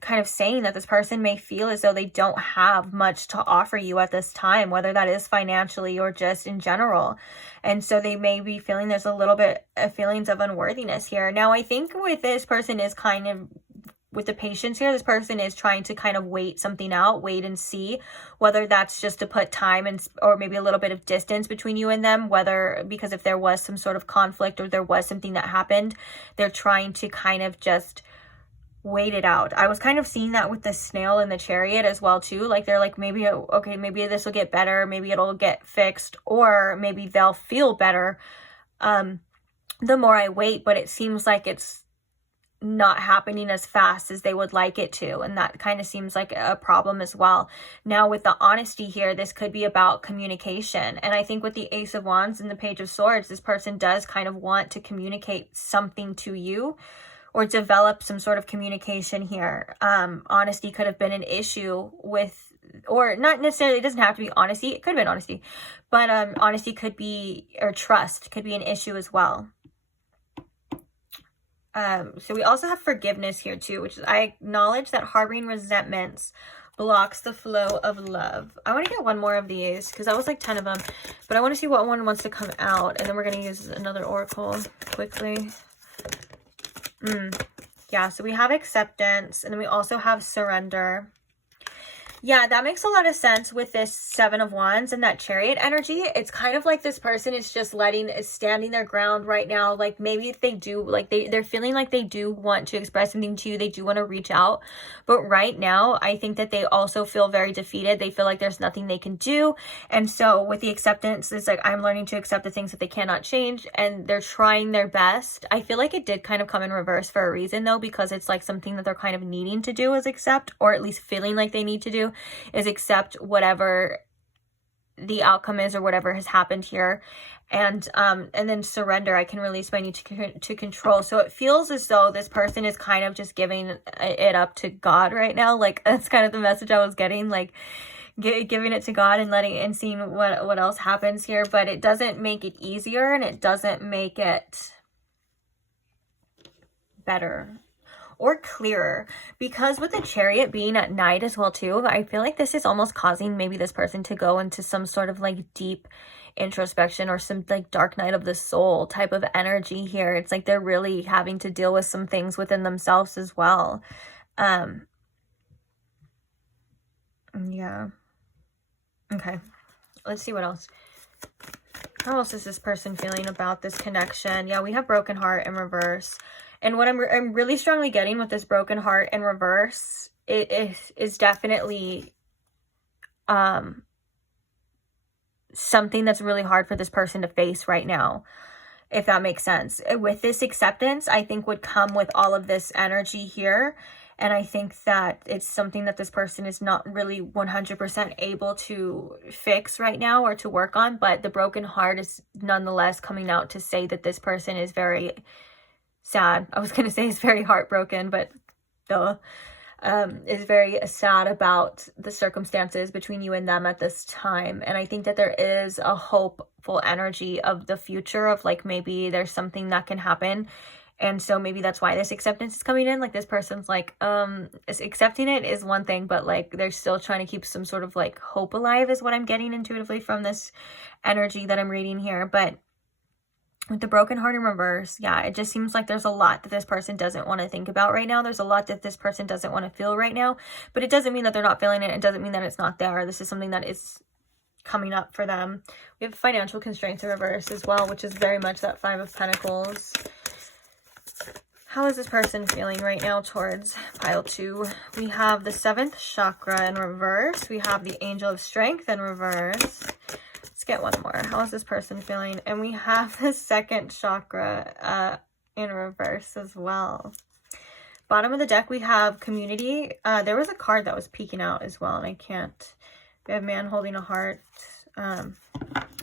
kind of saying, that this person may feel as though they don't have much to offer you at this time, whether that is financially or just in general. And so they may be feeling there's a little bit of feelings of unworthiness here. Now, I think with this person is kind of, with the patience here, this person is trying to kind of wait something out, wait and see, whether that's just to put time and or maybe a little bit of distance between you and them, whether because if there was some sort of conflict or there was something that happened, they're trying to kind of just wait it out. I was kind of seeing that with the snail and the chariot as well too. Like they're like, maybe, okay, maybe this will get better, maybe it'll get fixed, or maybe they'll feel better the more I wait. But it seems like it's not happening as fast as they would like it to, and that kind of seems like a problem as well. Now with the honesty here, this could be about communication, and I think with the Ace of Wands and the Page of Swords, this person does kind of want to communicate something to you, or develop some sort of communication here. Honesty could have been an issue with, or not necessarily, it doesn't have to be honesty, it could have been honesty, but honesty could be, or trust could be an issue as well. So we also have forgiveness here too, which is I acknowledge that harboring resentments blocks the flow of love. I want to get one more of these because that was like 10 of them, but I want to see what one wants to come out, and then we're going to use another oracle quickly. Yeah, so we have acceptance, and then we also have surrender. Yeah, that makes a lot of sense with this Seven of Wands and that Chariot energy. It's kind of like this person is just standing their ground right now. Like maybe if they do, like they're feeling like they do want to express something to you, they do want to reach out. But right now, I think that they also feel very defeated. They feel like there's nothing they can do. And so with the acceptance, it's like, I'm learning to accept the things that they cannot change, and they're trying their best. I feel like it did kind of come in reverse for a reason though, because it's like something that they're kind of needing to do is accept, or at least feeling like they need to do is accept whatever the outcome is or whatever has happened here, and then surrender. I can release my need to control. So it feels as though this person is kind of just giving it up to God right now. Like that's kind of the message I was getting, like giving it to God and letting and seeing what else happens here. But it doesn't make it easier, and it doesn't make it better or clearer, because with the Chariot being at night as well too, I feel like this is almost causing maybe this person to go into some sort of like deep introspection or some like dark night of the soul type of energy here. It's like they're really having to deal with some things within themselves as well. Yeah. Okay, let's see what else. How else is this person feeling about this connection? Yeah, we have broken heart in reverse. And what I'm really strongly getting with this broken heart in reverse, it is definitely something that's really hard for this person to face right now, if that makes sense. With this acceptance, I think would come with all of this energy here. And I think that it's something that this person is not really 100% able to fix right now or to work on. But the broken heart is nonetheless coming out to say that this person is very sad. I was going to say is very heartbroken, but is very sad about the circumstances between you and them at this time. And I think that there is a hopeful energy of the future, of like maybe there's something that can happen. And so maybe that's why this acceptance is coming in. Like this person's like, accepting it is one thing, but like they're still trying to keep some sort of like hope alive is what I'm getting intuitively from this energy that I'm reading here. But with the broken heart in reverse, yeah, it just seems like there's a lot that this person doesn't want to think about right now. There's a lot that this person doesn't want to feel right now, but it doesn't mean that they're not feeling it. It doesn't mean that it's not there. This is something that is coming up for them. We have financial constraints in reverse as well, which is very much that Five of Pentacles. How is this person feeling right now towards pile 2? We have the 7th chakra in reverse. We have the Angel of Strength in reverse. Let's get one more. How is this person feeling? And we have the 2nd chakra in reverse as well. Bottom of the deck, we have community. There was a card that was peeking out as well, and I can't. We have man holding a heart. I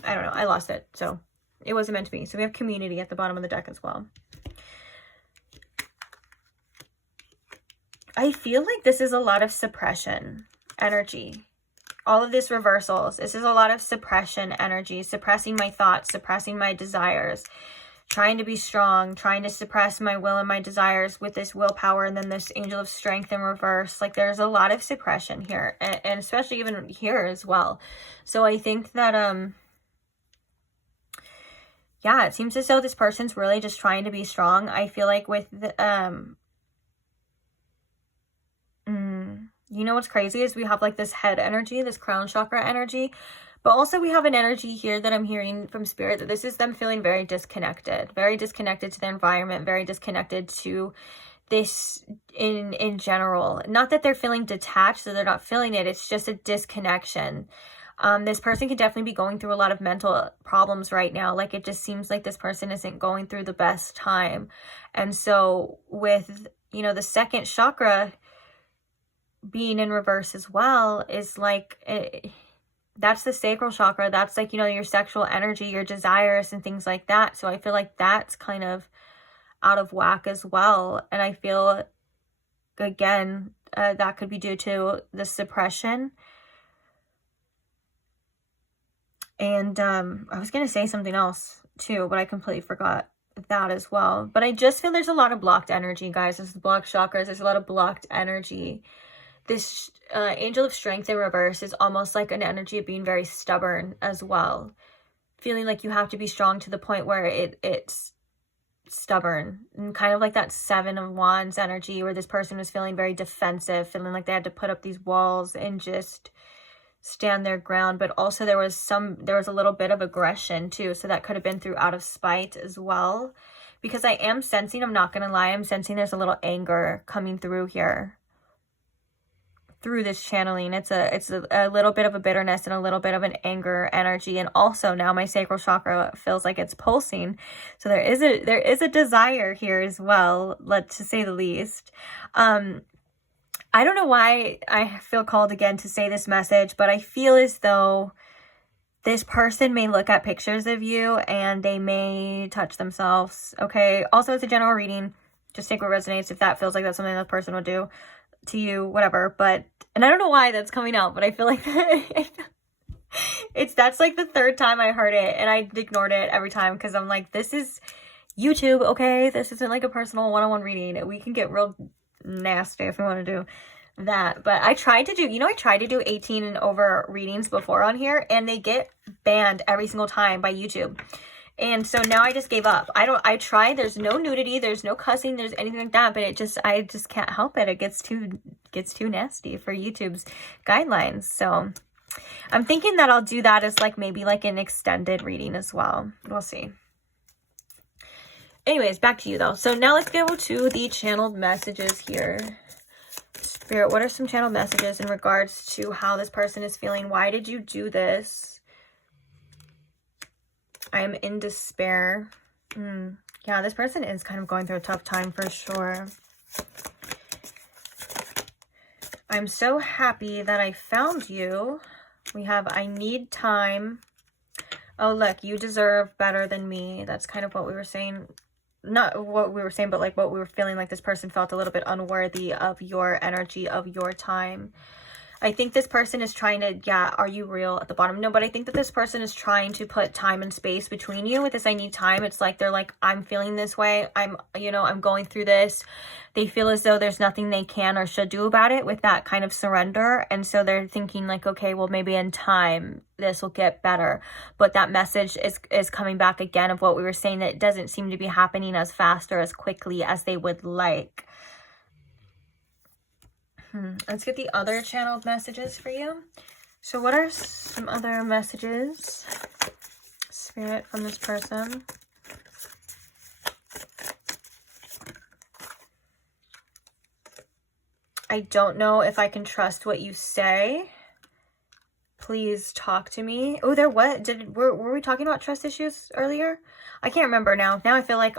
don't know. I lost it, so it wasn't meant to be. So we have community at the bottom of the deck as well. I feel like this is a lot of suppression energy. All of this reversals. This is a lot of suppression energy. Suppressing my thoughts, suppressing my desires. Trying to be strong. Trying to suppress my will and my desires with this willpower. And then this Angel of Strength in reverse. Like there's a lot of suppression here. And especially even here as well. So I think that, yeah, it seems as though this person's really just trying to be strong. I feel like with the, you know what's crazy is we have like this head energy, this crown chakra energy, but also we have an energy here that I'm hearing from spirit that this is them feeling very disconnected to their environment, very disconnected to this in general. Not that they're feeling detached, so they're not feeling it. It's just a disconnection. This person could definitely be going through a lot of mental problems right now. Like it just seems like this person isn't going through the best time. And so with, you know, the 2nd chakra being in reverse as well is like that's the sacral chakra. That's like, you know, your sexual energy, your desires and things like that. So I feel like that's kind of out of whack as well. And I feel again that could be due to the suppression. And I was gonna say something else too, but I completely forgot that as well. But I just feel there's a lot of blocked energy, guys. There's blocked chakras. There's a lot of blocked energy. This Angel of Strength in reverse is almost like an energy of being very stubborn as well. Feeling like you have to be strong to the point where it's stubborn, and kind of like that Seven of Wands energy where this person was feeling very defensive, feeling like they had to put up these walls and just stand their ground. But also there was a little bit of aggression too, so that could have been through out of spite as well, because I am sensing, I'm not gonna lie, I'm sensing there's a little anger coming through here through this channeling. It's a little bit of a bitterness and a little bit of an anger energy. And also now my sacral chakra feels like it's pulsing, so there is a desire here as well, to say the least. I don't know why I feel called again to say this message, but I feel as though this person may look at pictures of you and they may touch themselves. Okay, also it's a general reading, just take what resonates. If that feels like that's something that person would do to you, whatever. But, and I don't know why that's coming out, but I feel like that's like the third time I heard it, and I ignored it every time because I'm like, this is YouTube, okay? This isn't like a personal one-on-one reading. We can get real nasty if we want to do that. But I tried to do 18 and over readings before on here, and they get banned every single time by YouTube. And so now I just gave up. I tried. There's no nudity, there's no cussing, there's anything like that, but I just can't help it. It gets too nasty for YouTube's guidelines. So I'm thinking that I'll do that as like maybe like an extended reading as well. We'll see. Anyways, back to you though. So now let's go to the channeled messages here. Spirit, what are some channeled messages in regards to how this person is feeling? Why did you do this? I am in despair. Yeah, this person is kind of going through a tough time for sure. I'm so happy that I found you. We have, I need time. Oh, look, you deserve better than me. That's kind of what we were saying. Not what we were saying, but like what we were feeling, like this person felt a little bit unworthy of your energy, of your time. I think this person is trying to, yeah, are you real at the bottom? No, but I think that this person is trying to put time and space between you with this I need time. It's like, they're like, I'm feeling this way. I'm going through this. They feel as though there's nothing they can or should do about it with that kind of surrender. And so they're thinking like, okay, well, maybe in time this will get better. But that message is coming back again of what we were saying, that it doesn't seem to be happening as fast or as quickly as they would like. Let's get the other channeled messages for you. So what are some other messages, Spirit, from this person? I don't know if I can trust what you say. Please talk to me. Oh, there what? Were we talking about trust issues earlier? I can't remember now. Now I feel like,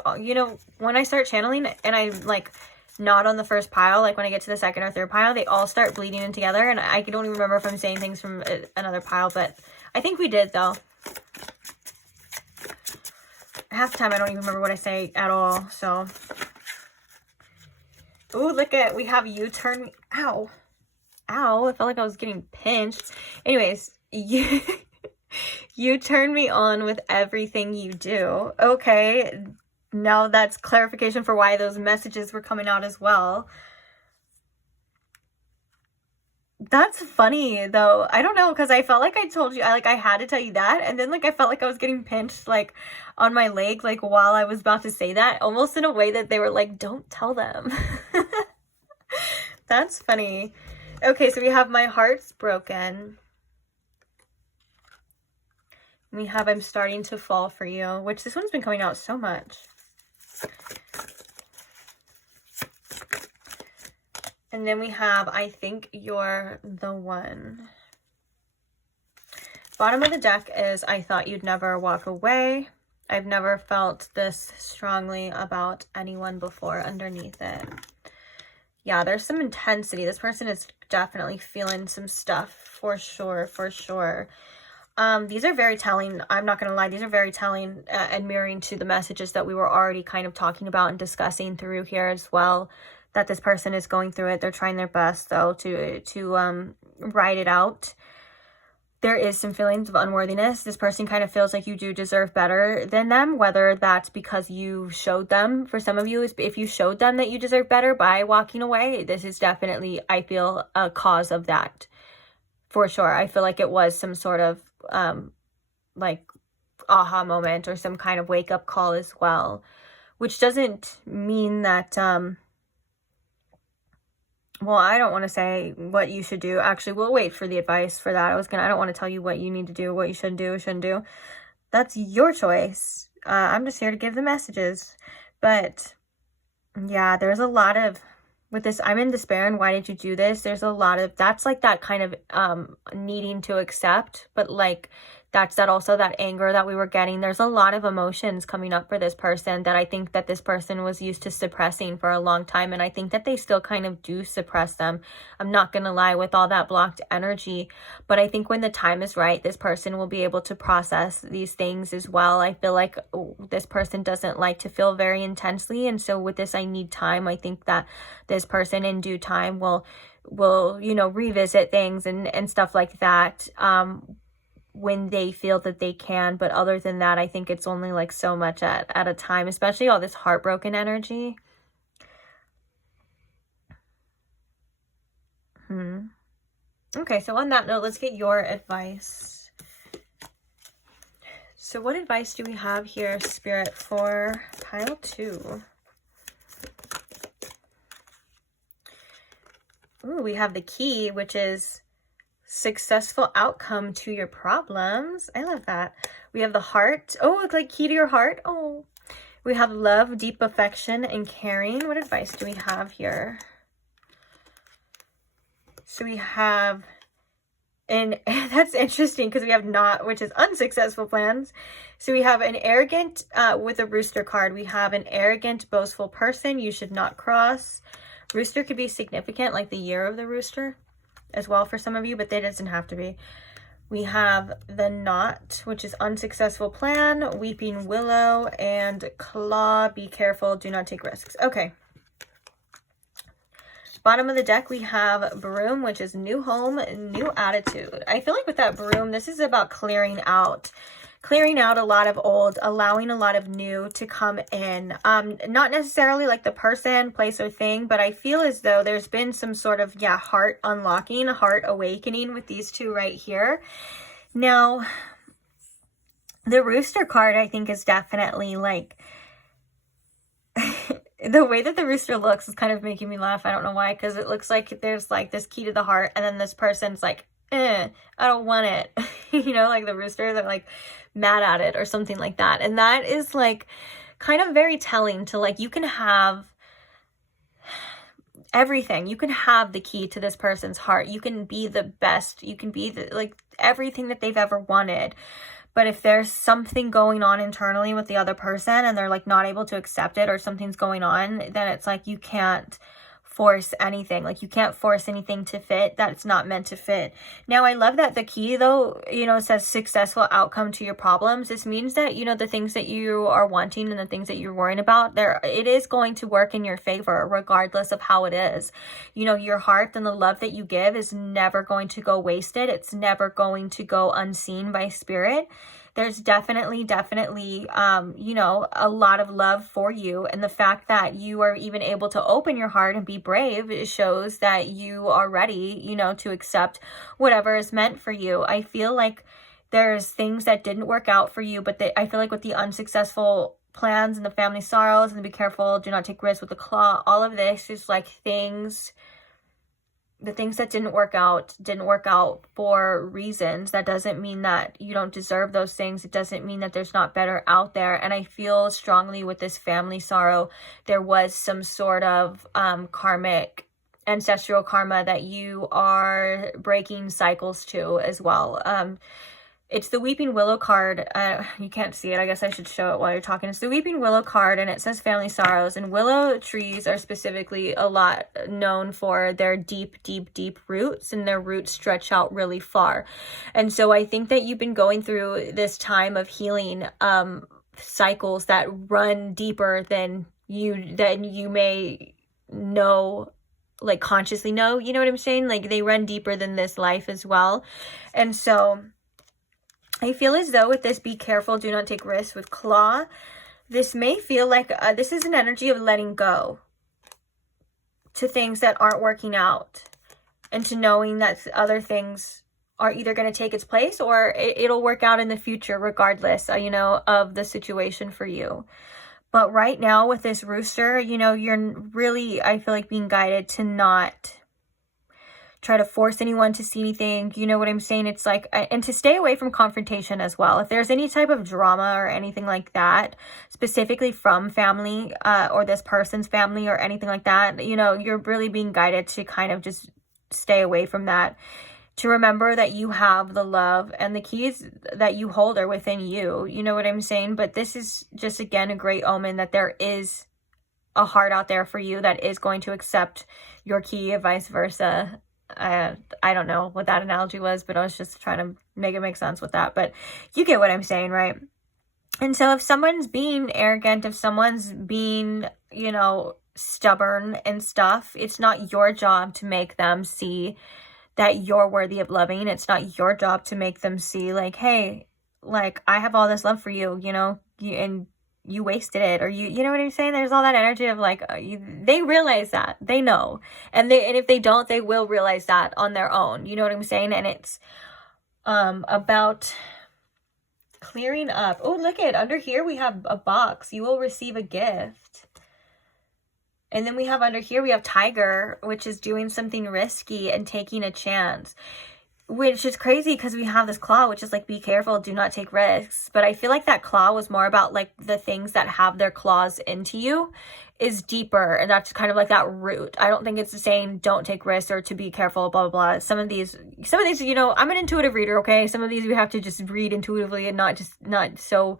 when I start channeling and I like not on the first pile, like when I get to the second or third pile, they all start bleeding in together, and I don't even remember if I'm saying things from another pile, but I think we did though. Half the time I don't even remember what I say at all. So, oh, look at, we have you turn me, ow, I felt like I was getting pinched. Anyways, you turn me on with everything you do. Okay, now that's clarification for why those messages were coming out as well. That's funny though. I don't know, because I felt like I told you, I had to tell you that, and then like I felt like I was getting pinched like on my leg, like while I was about to say that, almost in a way that they were like, don't tell them. That's funny. Okay, so we have my heart's broken. We have I'm starting to fall for you, which this one's been coming out so much. And then we have, I think you're the one. Bottom of the deck is, I thought you'd never walk away. I've never felt this strongly about anyone before underneath it. Yeah, there's some intensity. This person is definitely feeling some stuff for sure, for sure. These are very telling. I'm not going to lie. These are very telling and mirroring to the messages that we were already kind of talking about and discussing through here as well, that this person is going through it. They're trying their best though to ride it out. There is some feelings of unworthiness. This person kind of feels like you do deserve better than them, whether that's because you showed them. For some of you, if you showed them that you deserve better by walking away, this is definitely, I feel, a cause of that. For sure. I feel like it was some sort of like aha moment or some kind of wake up call as well, which doesn't mean that, well, I don't want to say what you should do. Actually, we'll wait for the advice for that. I don't want to tell you what you need to do, what you shouldn't do. That's your choice. I'm just here to give the messages. But yeah, there's a lot of, with this, I'm in despair and why did you do this? There's a lot of, that's like that kind of needing to accept, but like that's also that anger that we were getting. There's a lot of emotions coming up for this person that I think that this person was used to suppressing for a long time, and I think that they still kind of do suppress them. I'm not gonna lie, with all that blocked energy, but I think when the time is right, this person will be able to process these things as well. I feel like this person doesn't like to feel very intensely, and so with this, I need time. I think that this person in due time will you know, revisit things and stuff like that when they feel that they can. But other than that, I think it's only like so much at a time, especially all this heartbroken energy. Okay, so on that note, let's get your advice. So what advice do we have here, Spirit, for pile 2? Ooh, we have the key, which is successful outcome to your problems. I love that. We have the heart. Oh, it's like key to your heart. Oh, we have love, deep affection, and caring. What advice do we have here? So we have, and that's interesting because we have not, which is unsuccessful plans. So we have an arrogant, with a rooster card, we have an arrogant, boastful person you should not cross. Rooster could be significant, like the year of the rooster as well for some of you, but that doesn't have to be. We have the knot, which is unsuccessful plan, weeping willow, and claw, be careful, do not take risks. Okay. Bottom of the deck, we have broom, which is new home, new attitude. I feel like with that broom, this is about clearing out a lot of old, allowing a lot of new to come in. Not necessarily like the person, place, or thing, but I feel as though there's been some sort of, yeah, heart unlocking, heart awakening with these two right here. Now, the rooster card, I think, is definitely like, the way that the rooster looks is kind of making me laugh. I don't know why, because it looks like there's like this key to the heart, and then this person's like, I don't want it. You know, like the rooster, they're like mad at it or something like that. And that is like kind of very telling to like, you can have everything. You can have the key to this person's heart. You can be the best. You can be the, like everything that they've ever wanted. But if there's something going on internally with the other person and they're like not able to accept it, or something's going on, then it's like you can't force anything. Like you can't force anything to fit that's not meant to fit. Now, I love that the key though, you know, says successful outcome to your problems. This means that, you know, the things that you are wanting and the things that you're worrying about, it is going to work in your favor regardless of how it is. You know, your heart and the love that you give is never going to go wasted. It's never going to go unseen by spirit. There's definitely, you know, a lot of love for you. And the fact that you are even able to open your heart and be brave, it shows that you are ready, you know, to accept whatever is meant for you. I feel like there's things that didn't work out for you, but I feel like with the unsuccessful plans and the family sorrows and the be careful, do not take risks with the claw, all of this is like things, the things that didn't work out for reasons. That doesn't mean that you don't deserve those things. It doesn't mean that there's not better out there. And I feel strongly with this family sorrow, there was some sort of karmic, ancestral karma that you are breaking cycles to as well. It's the Weeping Willow card. You can't see it. I guess I should show it while you're talking. It's the Weeping Willow card, and it says family sorrows. And willow trees are specifically a lot known for their deep roots, and their roots stretch out really far. And so I think that you've been going through this time of healing cycles that run deeper than you may know, like consciously know. You know what I'm saying? Like they run deeper than this life as well. And so I feel as though with this be careful, do not take risks with claw, this may feel like this is an energy of letting go to things that aren't working out, and to knowing that other things are either going to take its place or it'll work out in the future regardless, you know, of the situation for you. But right now with this rooster, you know, you're really, I feel like, being guided to not try to force anyone to see anything. You know what I'm saying? It's like, and to stay away from confrontation as well. If there's any type of drama or anything like that, specifically from family or this person's family or anything like that, you know, you're really being guided to kind of just stay away from that. To remember that you have the love and the keys that you hold are within you. You know what I'm saying? But this is just, again, a great omen that there is a heart out there for you that is going to accept your key, and vice versa. I don't know what that analogy was, but I was just trying to make it make sense with that. But you get what I'm saying, right? And so if someone's being arrogant, if someone's being, you know, stubborn and stuff, it's not your job to make them see that you're worthy of loving. It's not your job to make them see like, hey, like, I have all this love for you, you know, and you wasted it, or you know what I'm saying? There's all that energy of like, they realize that, they know, and if they don't, they will realize that on their own. You know what I'm saying? And it's about clearing up. Oh, look at under here, we have a box. You will receive a gift. And then we have under here, we have tiger, which is doing something risky and taking a chance, which is crazy because we have this claw, which is like, be careful, do not take risks. But I feel like that claw was more about like the things that have their claws into you is deeper. And that's kind of like that root. I don't think it's saying don't take risks or to be careful, blah, blah, blah. Some of these, you know, I'm an intuitive reader, okay? Some of these you have to just read intuitively and not so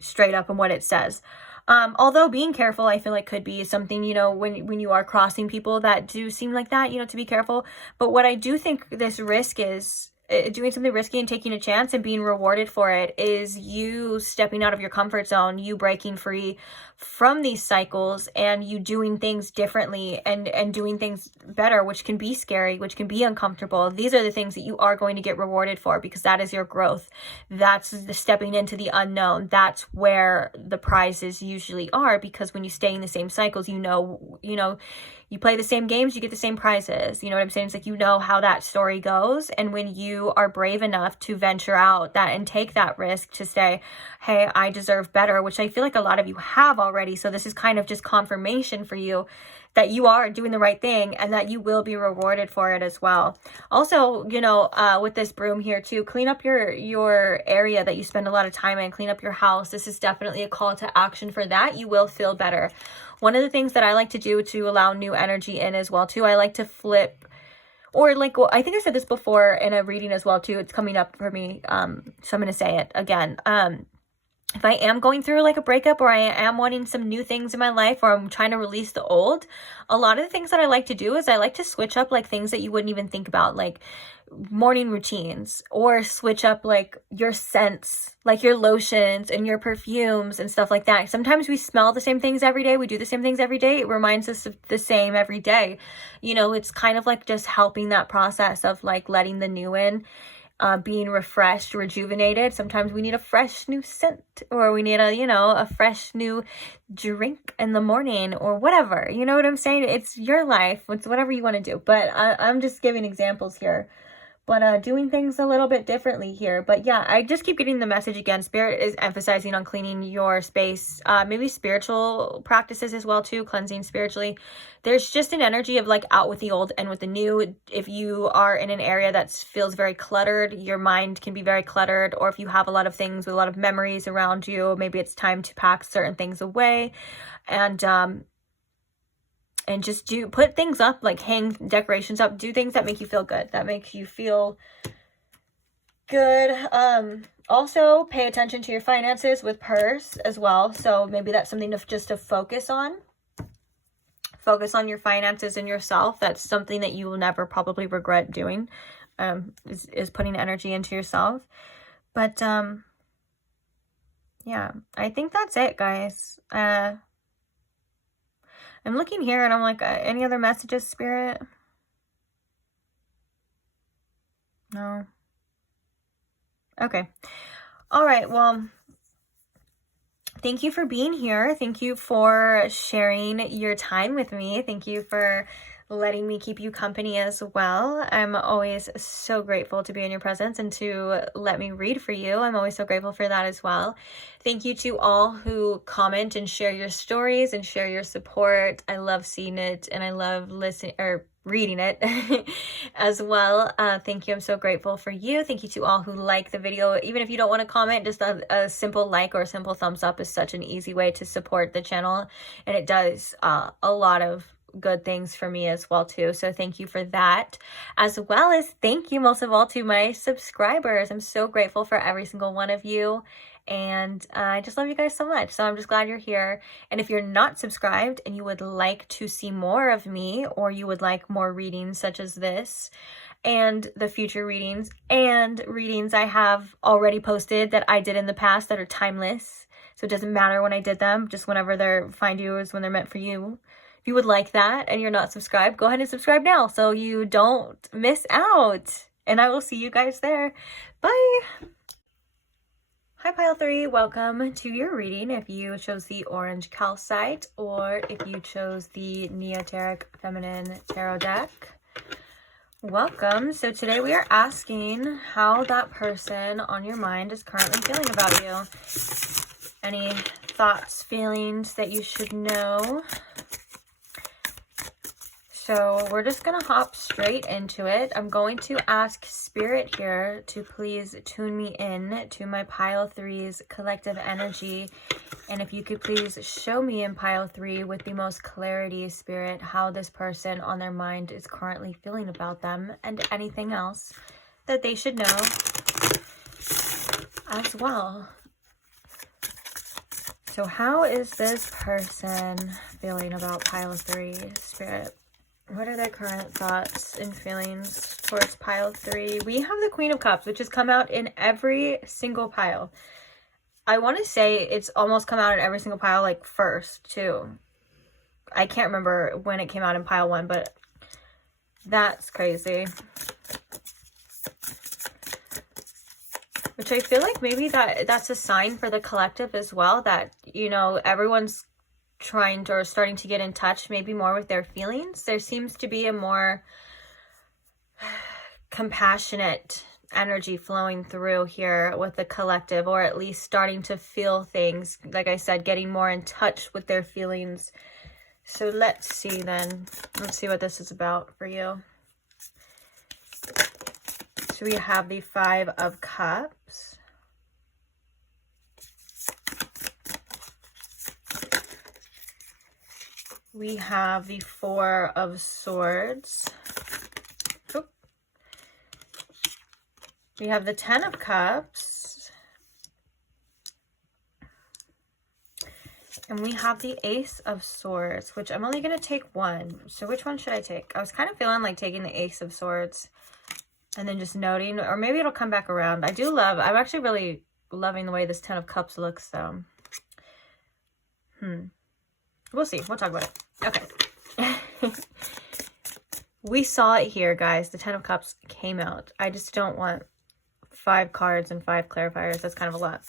straight up in what it says. Although being careful, I feel like could be something, you know, when you are crossing people that do seem like that, you know, to be careful. But what I do think this risk is, doing something risky and taking a chance and being rewarded for it, is you stepping out of your comfort zone, you breaking free from these cycles, and you doing things differently and doing things better, which can be scary, which can be uncomfortable. These are the things that you are going to get rewarded for, because that is your growth. That's the stepping into the unknown. That's where the prizes usually are, because when you stay in the same cycles, you know, you play the same games, you get the same prizes. You know what I'm saying? It's like, you know how that story goes. And when you are brave enough to venture out that and take that risk to say, hey, I deserve better, which I feel like a lot of you have already. So this is kind of just confirmation for you that you are doing the right thing and that you will be rewarded for it as well. Also, you know, with this broom here too, clean up your area that you spend a lot of time in, clean up your house. This is definitely a call to action for that. You will feel better. One of the things that I like to do to allow new energy in as well too, I like to flip, or like, well, I think I said this before in a reading as well too. It's coming up for me. So I'm going to say it again. If I am going through like a breakup, or I am wanting some new things in my life, or I'm trying to release the old, a lot of the things that I like to do is I like to switch up like things that you wouldn't even think about, like morning routines, or switch up like your scents, like your lotions and your perfumes and stuff like that. Sometimes we smell the same things every day. We do the same things every day. It reminds us of the same every day. You know, it's kind of like just helping that process of like letting the new in. Being refreshed, rejuvenated. Sometimes we need a fresh new scent, or we need a fresh new drink in the morning, or whatever. You know what I'm saying? It's your life. It's whatever you want to do. But I'm just giving examples here. But doing things a little bit differently here. But yeah, I just keep getting the message again. Spirit is emphasizing on cleaning your space. Maybe spiritual practices as well too, cleansing spiritually. There's just an energy of like out with the old and with the new. If you are in an area that feels very cluttered, your mind can be very cluttered. Or if you have a lot of things with a lot of memories around you, maybe it's time to pack certain things away. And just put things up, like hang decorations up, do things that make you feel good, that makes you feel good. Also pay attention to your finances with purse as well. So maybe that's something to focus on. Focus on your finances and yourself. That's something that you will never probably regret doing, is putting energy into yourself. But yeah, I think that's it, guys. I'm looking here and I'm like, any other messages, Spirit? No. Okay. All right. Well, thank you for being here. Thank you for sharing your time with me. Thank you for letting me keep you company as well. I'm always so grateful to be in your presence and to let me read for you. I'm always so grateful for that as well. Thank you to all who comment and share your stories and share your support. I love seeing it and I love listening or reading it as well. Thank you. I'm so grateful for you. Thank you to all who like the video. Even if you don't want to comment, just a simple like or a simple thumbs up is such an easy way to support the channel, and it does a lot of good things for me as well too. So thank you for that, as well as thank you most of all to my subscribers. I'm so grateful for every single one of you, and I just love you guys so much. So I'm just glad you're here. And if you're not subscribed and you would like to see more of me, or you would like more readings such as this and the future readings and readings I have already posted that I did in the past that are timeless, so it doesn't matter when I did them, just whenever they're find you is when they're meant for you. If you would like that and you're not subscribed, go ahead and subscribe now so you don't miss out. And I will see you guys there. Bye. Hi Pile 3, welcome to your reading if you chose the orange calcite or if you chose the Neoteric Feminine Tarot deck. Welcome. So today we are asking how that person on your mind is currently feeling about you. Any thoughts, feelings that you should know. So we're just going to hop straight into it. I'm going to ask Spirit here to please tune me in to my Pile 3's collective energy. And if you could please show me in Pile 3 with the most clarity, Spirit, how this person on their mind is currently feeling about them and anything else that they should know as well. So how is this person feeling about Pile 3, Spirit? What are their current thoughts and feelings towards Pile 3? We have the Queen of Cups, which has come out in every single pile. I want to say it's almost come out in every single pile, like first, too. I can't remember when it came out in Pile 1, but that's crazy. Which I feel like maybe that's a sign for the collective as well, that, you know, everyone's trying to or starting to get in touch maybe more with their feelings. There seems to be a more compassionate energy flowing through here with the collective, or at least starting to feel things, like I said, getting more in touch with their feelings. So let's see then. Let's see what this is about for you. So we have the 5 of Cups. We have the 4 of Swords. Oop. We have the 10 of Cups. And we have the Ace of Swords, which I'm only going to take one. So which one should I take? I was kind of feeling like taking the Ace of Swords and then just noting, or maybe it'll come back around. I'm actually really loving the way this 10 of Cups looks, though. We'll see. We'll talk about it. Okay. We saw it here, guys. The 10 of Cups came out. I just don't want 5 cards and 5 clarifiers. That's kind of a lot.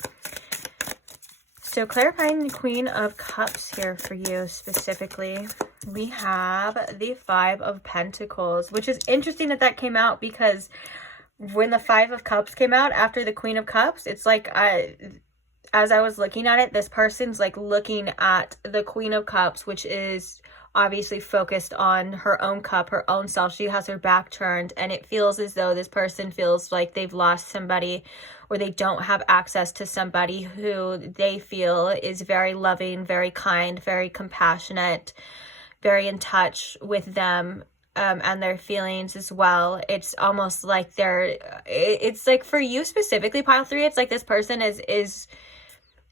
So clarifying the Queen of Cups here for you specifically. We have the 5 of Pentacles, which is interesting that that came out, because when the 5 of Cups came out after the Queen of Cups, it's like as I was looking at it, this person's like looking at the Queen of Cups, which is obviously focused on her own cup, her own self. She has her back turned, and it feels as though this person feels like they've lost somebody, or they don't have access to somebody who they feel is very loving, very kind, very compassionate, very in touch with them. And their feelings as well. It's almost like it's like for you specifically, Pile 3, it's like this person is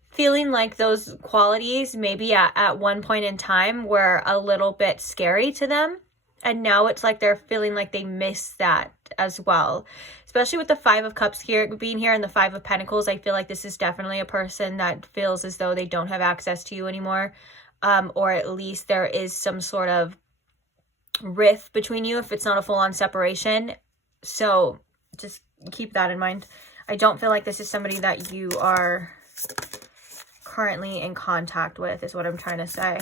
feeling like those qualities maybe at one point in time were a little bit scary to them. And now it's like they're feeling like they miss that as well. Especially with the 5 of Cups here being here and the 5 of Pentacles, I feel like this is definitely a person that feels as though they don't have access to you anymore. Or at least there is some sort of rift between you if it's not a full-on separation. So just keep that in mind. I don't feel like this is somebody that you are currently in contact with, is what I'm trying to say.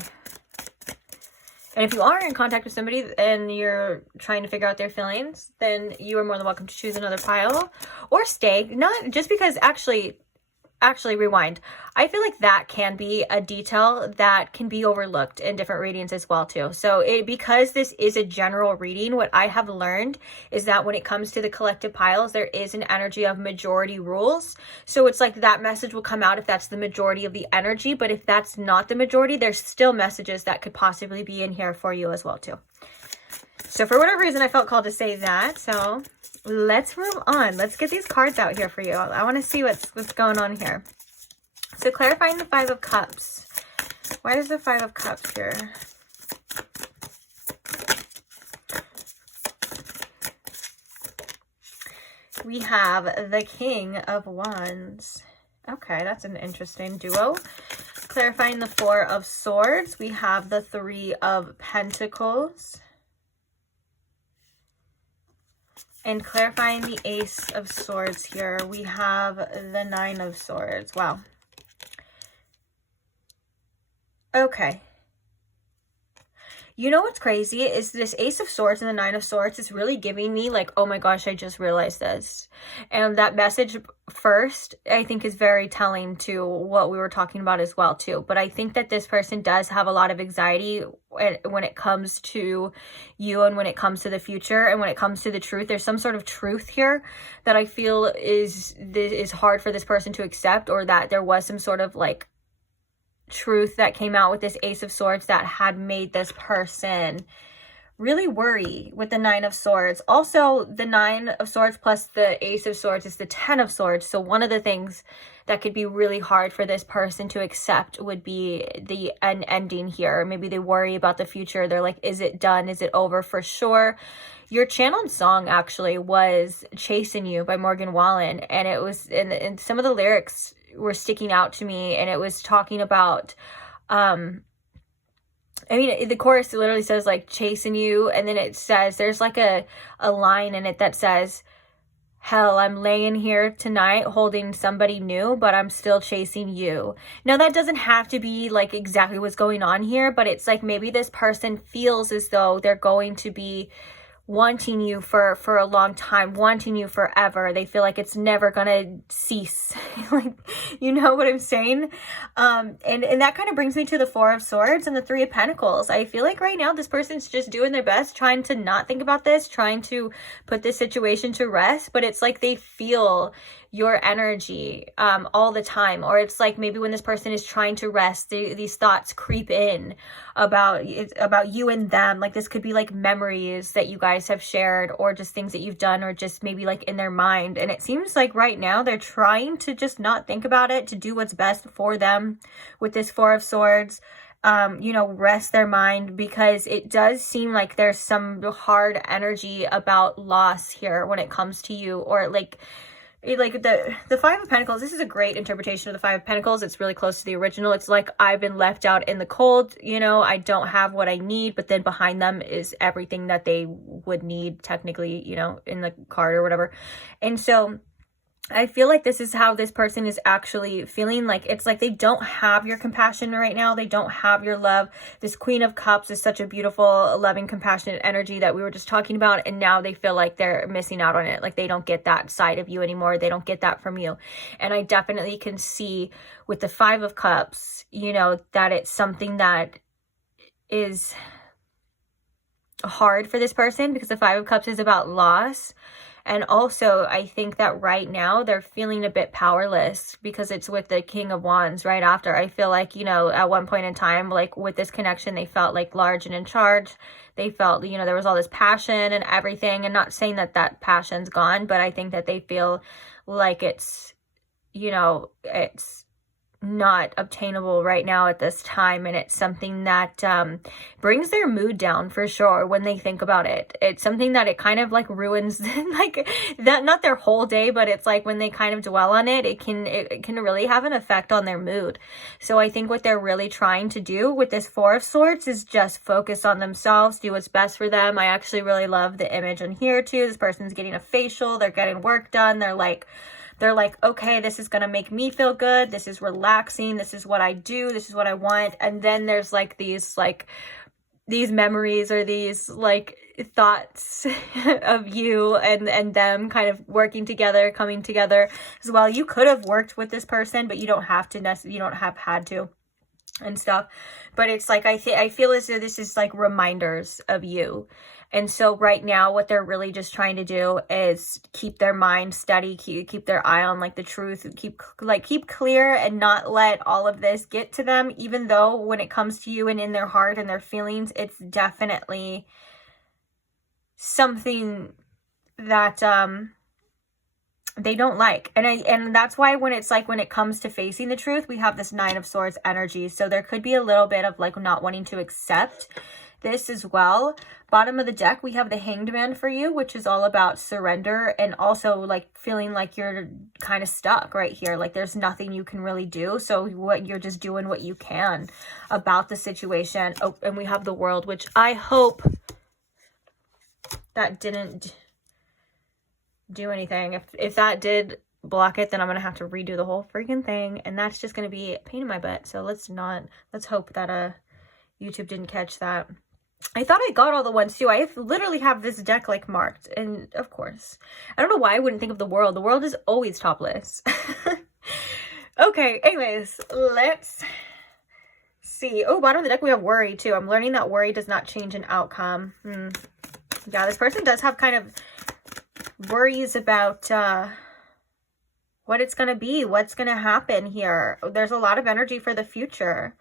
And if you are in contact with somebody and you're trying to figure out their feelings, then you are more than welcome to choose another pile or stay. Not just because, actually rewind. I feel like that can be a detail that can be overlooked in different readings as well too. So because this is a general reading, what I have learned is that when it comes to the collective piles, there is an energy of majority rules. So it's like that message will come out if that's the majority of the energy, but if that's not the majority, there's still messages that could possibly be in here for you as well too. So for whatever reason, I felt called to say that. So let's move on. Let's get these cards out here for you. I want to see what's going on here. So clarifying the Five of Cups. Why is the Five of Cups here? We have the King of Wands. Okay, that's an interesting duo. Clarifying the Four of Swords. We have the Three of Pentacles. And clarifying the Ace of Swords here, we have the Nine of Swords. Wow. Okay. You know what's crazy is this Ace of Swords and the Nine of Swords is really giving me like, oh my gosh, I just realized this. And that message first, I think, is very telling to what we were talking about as well too. But I think that this person does have a lot of anxiety when it comes to you and when it comes to the future and when it comes to the truth. There's some sort of truth here that I feel is hard for this person to accept, or that there was some sort of like truth that came out with this Ace of Swords that had made this person really worry with the Nine of Swords. Also, the Nine of Swords plus the Ace of Swords is the Ten of Swords. So one of the things that could be really hard for this person to accept would be an ending here. Maybe they worry about the future. They're like, is it done? Is it over for sure? Your channeled song actually was Chasin' You by Morgan Wallen. And it was, and some of the lyrics were sticking out to me, and it was talking about I mean, the chorus literally says like chasing you, and then it says there's like a line in it that says, hell, I'm laying here tonight holding somebody new, but I'm still chasing you. Now that doesn't have to be like exactly what's going on here, but it's like maybe this person feels as though they're going to be wanting you for a long time, wanting you forever. They feel like it's never gonna cease. Like, you know what I'm saying? And that kind of brings me to the Four of Swords and the Three of Pentacles. I feel like right now this person's just doing their best, trying to not think about this, trying to put this situation to rest, but it's like they feel your energy all the time. Or it's like maybe when this person is trying to rest, these thoughts creep in about you and them. Like this could be like memories that you guys have shared, or just things that you've done, or just maybe like in their mind. And it seems like right now they're trying to just not think about it, to do what's best for them with this Four of Swords. You know, rest their mind, because it does seem like there's some hard energy about loss here when it comes to you. Or like the Five of Pentacles, this is a great interpretation of the Five of Pentacles. It's really close to the original. It's like, I've been left out in the cold, you know, I don't have what I need, but then behind them is everything that they would need technically, you know, in the card or whatever. And so I feel like this is how this person is actually feeling. Like it's like they don't have your compassion right now. They don't have your love. This Queen of Cups is such a beautiful, loving, compassionate energy that we were just talking about. And now they feel like they're missing out on it. Like they don't get that side of you anymore. They don't get that from you. And I definitely can see with the Five of Cups, you know, that it's something that is hard for this person, because the Five of Cups is about loss. And also, I think that right now they're feeling a bit powerless, because it's with the King of Wands right after. I feel like, you know, at one point in time, like with this connection, they felt like large and in charge. They felt, you know, there was all this passion and everything. And not saying that that passion's gone, but I think that they feel like it's, you know, it's not obtainable right now at this time, and it's something that brings their mood down for sure when they think about it. It's something that it kind of like ruins like that, not their whole day, but it's like when they kind of dwell on it, it can really have an effect on their mood. So I think what they're really trying to do with this Four of Swords is just focus on themselves, do what's best for them. I actually really love the image on here too. This person's getting a facial, they're getting work done, they're like, okay, this is going to make me feel good. This is relaxing. This is what I do. This is what I want. And then there's like these like these memories or these like thoughts of you and them kind of working together, coming together as well. You could have worked with this person, but you don't have to you don't have had to and stuff. But it's like I feel as though this is like reminders of you. And so right now what they're really just trying to do is keep their mind steady, keep their eye on like the truth, keep clear and not let all of this get to them, even though when it comes to you and in their heart and their feelings, it's definitely something that they don't like. And that's why when it's like when it comes to facing the truth, we have this 9 of Swords energy. So there could be a little bit of like not wanting to accept this as well. Bottom of the deck, we have the Hanged Man for you, which is all about surrender and also like feeling like you're kind of stuck right here. Like there's nothing you can really do. So what you're just doing what you can about the situation. Oh, and we have the World, which I hope that didn't do anything. If that did block it, then I'm gonna have to redo the whole freaking thing, and that's just gonna be a pain in my butt. So let's hope that YouTube didn't catch that. I thought I got all the ones too. I literally have this deck like marked, and of course I don't know why I wouldn't think of the World. The World is always topless. Okay, anyways, let's see. Oh, bottom of the deck we have Worry too. I'm learning that worry does not change an outcome. Yeah, this person does have kind of worries about what it's going to be, what's going to happen here. There's a lot of energy for the future.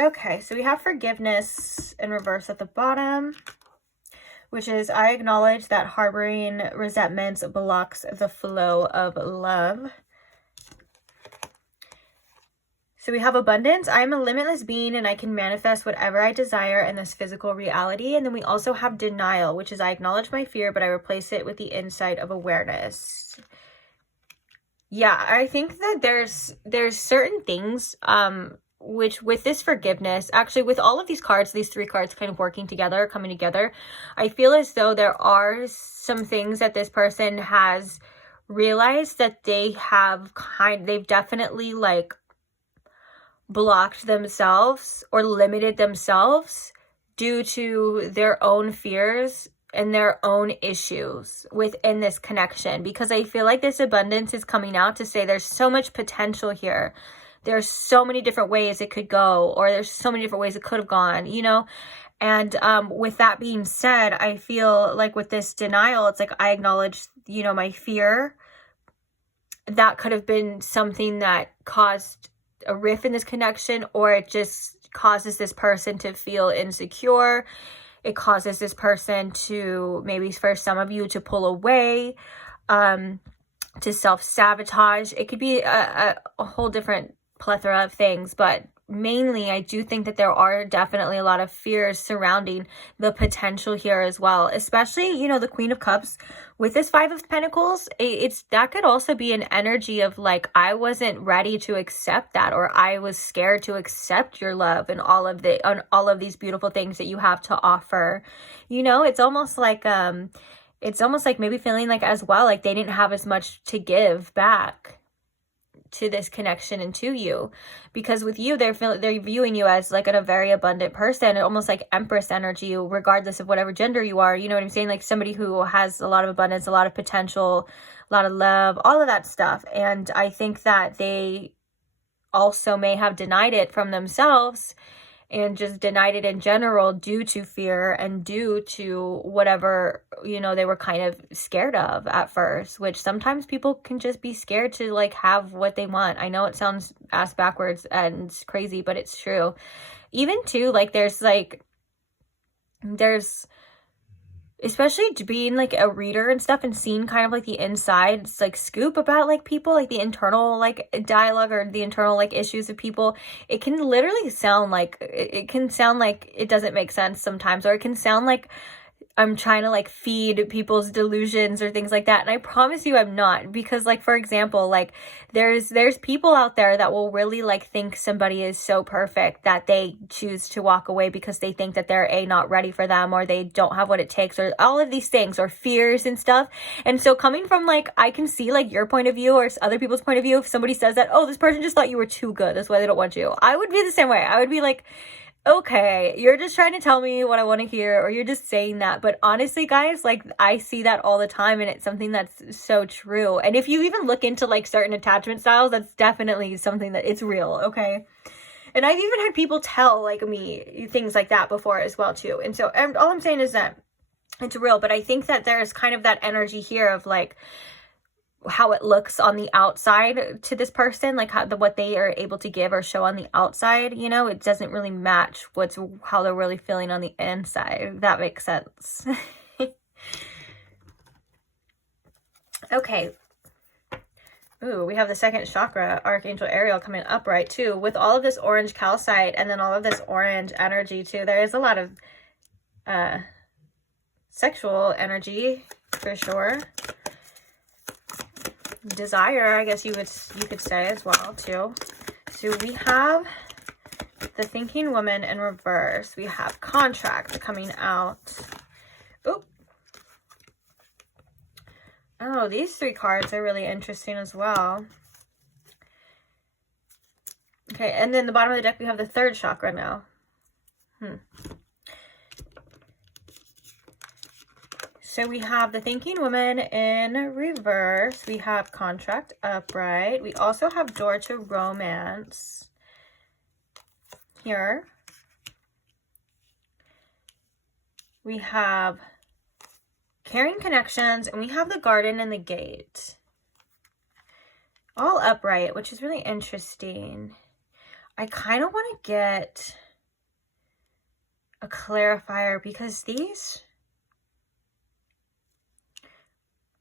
Okay, so we have Forgiveness in reverse at the bottom, which is I acknowledge that harboring resentments blocks the flow of love. So we have Abundance. I am a limitless being and I can manifest whatever I desire in this physical reality. And then we also have Denial, which is I acknowledge my fear, but I replace it with the insight of awareness. Yeah, I think that there's certain things which with this forgiveness, actually with all of these cards, these 3 cards kind of working together, coming together, I feel as though there are some things that this person has realized that they've definitely like blocked themselves or limited themselves due to their own fears and their own issues within this connection. Because I feel like this abundance is coming out to say there's so much potential here. There's so many different ways it could go, or there's so many different ways it could have gone, you know? And with that being said, I feel like with this denial, it's like I acknowledge, you know, my fear. That could have been something that caused a rift in this connection, or it just causes this person to feel insecure. It causes this person to, maybe for some of you, to pull away, to self-sabotage. It could be a whole different plethora of things, but mainly I do think that there are definitely a lot of fears surrounding the potential here as well, especially, you know, the Queen of Cups with this 5 of Pentacles. That could also be an energy of like, I wasn't ready to accept that, or I was scared to accept your love and all of these beautiful things that you have to offer. You know, it's almost like maybe feeling like as well, like they didn't have as much to give back to this connection and to you, because with you they're viewing you as like a very abundant person, almost like Empress energy, regardless of whatever gender you are, you know what I'm saying? Like somebody who has a lot of abundance, a lot of potential, a lot of love, all of that stuff. And I think that they also may have denied it from themselves and just denied it in general due to fear and due to whatever, you know, they were kind of scared of at first, which sometimes people can just be scared to like have what they want. I know it sounds ass backwards and crazy, but it's true. Even too, like there's especially being like a reader and stuff and seeing kind of like the inside like scoop about like people, like the internal like dialogue or the internal like issues of people, it can literally sound like it doesn't make sense sometimes, or it can sound like I'm trying to like feed people's delusions or things like that. And I promise you I'm not, because like, for example, like there's people out there that will really like think somebody is so perfect that they choose to walk away because they think that they're not ready for them, or they don't have what it takes, or all of these things, or fears and stuff. And so coming from like, I can see like your point of view or other people's point of view. If somebody says that, oh, this person just thought you were too good, that's why they don't want you, I would be the same way. I would be like, okay, you're just trying to tell me what I want to hear, or you're just saying that. But honestly, guys, like I see that all the time, and it's something that's so true. And if you even look into like certain attachment styles, that's definitely something that it's real, okay? And I've even had people tell like me things like that before as well too. And so all I'm saying is that it's real, but I think that there's kind of that energy here of like how it looks on the outside to this person, like what they are able to give or show on the outside, you know, it doesn't really match how they're really feeling on the inside, if that makes sense. Okay. Ooh, we have the second chakra, Archangel Ariel, coming upright too, with all of this orange calcite and then all of this orange energy too. There is a lot of sexual energy for sure. Desire, I guess you could say as well too. So we have the thinking woman in reverse. We have contract coming out. Oop. Oh, these three cards are really interesting as well. Okay, and then the bottom of the deck we have the third chakra now. So we have the thinking woman in reverse. We have contract upright. We also have door to romance here. We have caring connections, and we have the garden and the gate. All upright, which is really interesting. I kind of want to get a clarifier because these...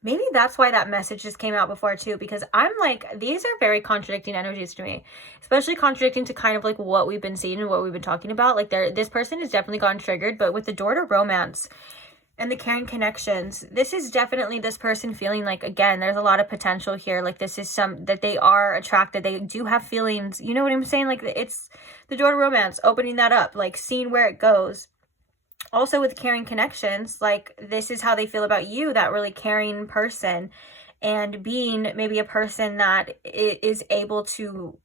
Maybe that's why that message just came out before too, because I'm like, these are very contradicting energies to me, especially contradicting to kind of like what we've been seeing and what we've been talking about. Like this person has definitely gotten triggered, but with the door to romance and the caring connections, this is definitely this person feeling like, again, there's a lot of potential here. Like this is that they are attracted. They do have feelings. You know what I'm saying? Like it's the door to romance, opening that up, like seeing where it goes. Also with caring connections, like this is how they feel about you, that really caring person, and being maybe a person that is able to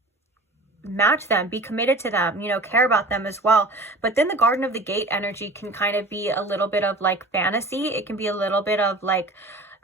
match them, be committed to them, you know, care about them as well. But then the garden of the gate energy can kind of be a little bit of like fantasy. It can be a little bit of like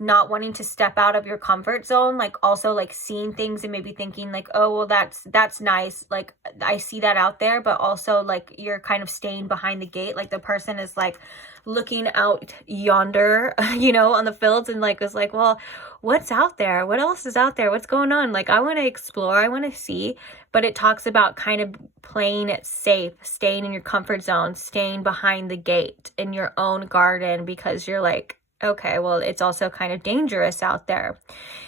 not wanting to step out of your comfort zone, like also like seeing things and maybe thinking like, oh, well, that's nice, like I see that out there, but also like you're kind of staying behind the gate, like the person is like looking out yonder, you know, on the fields, and like is like, well, what's out there, what else is out there, what's going on, like I want to explore, I want to see. But it talks about kind of playing it safe, staying in your comfort zone, staying behind the gate in your own garden, because you're like, okay, well, it's also kind of dangerous out there.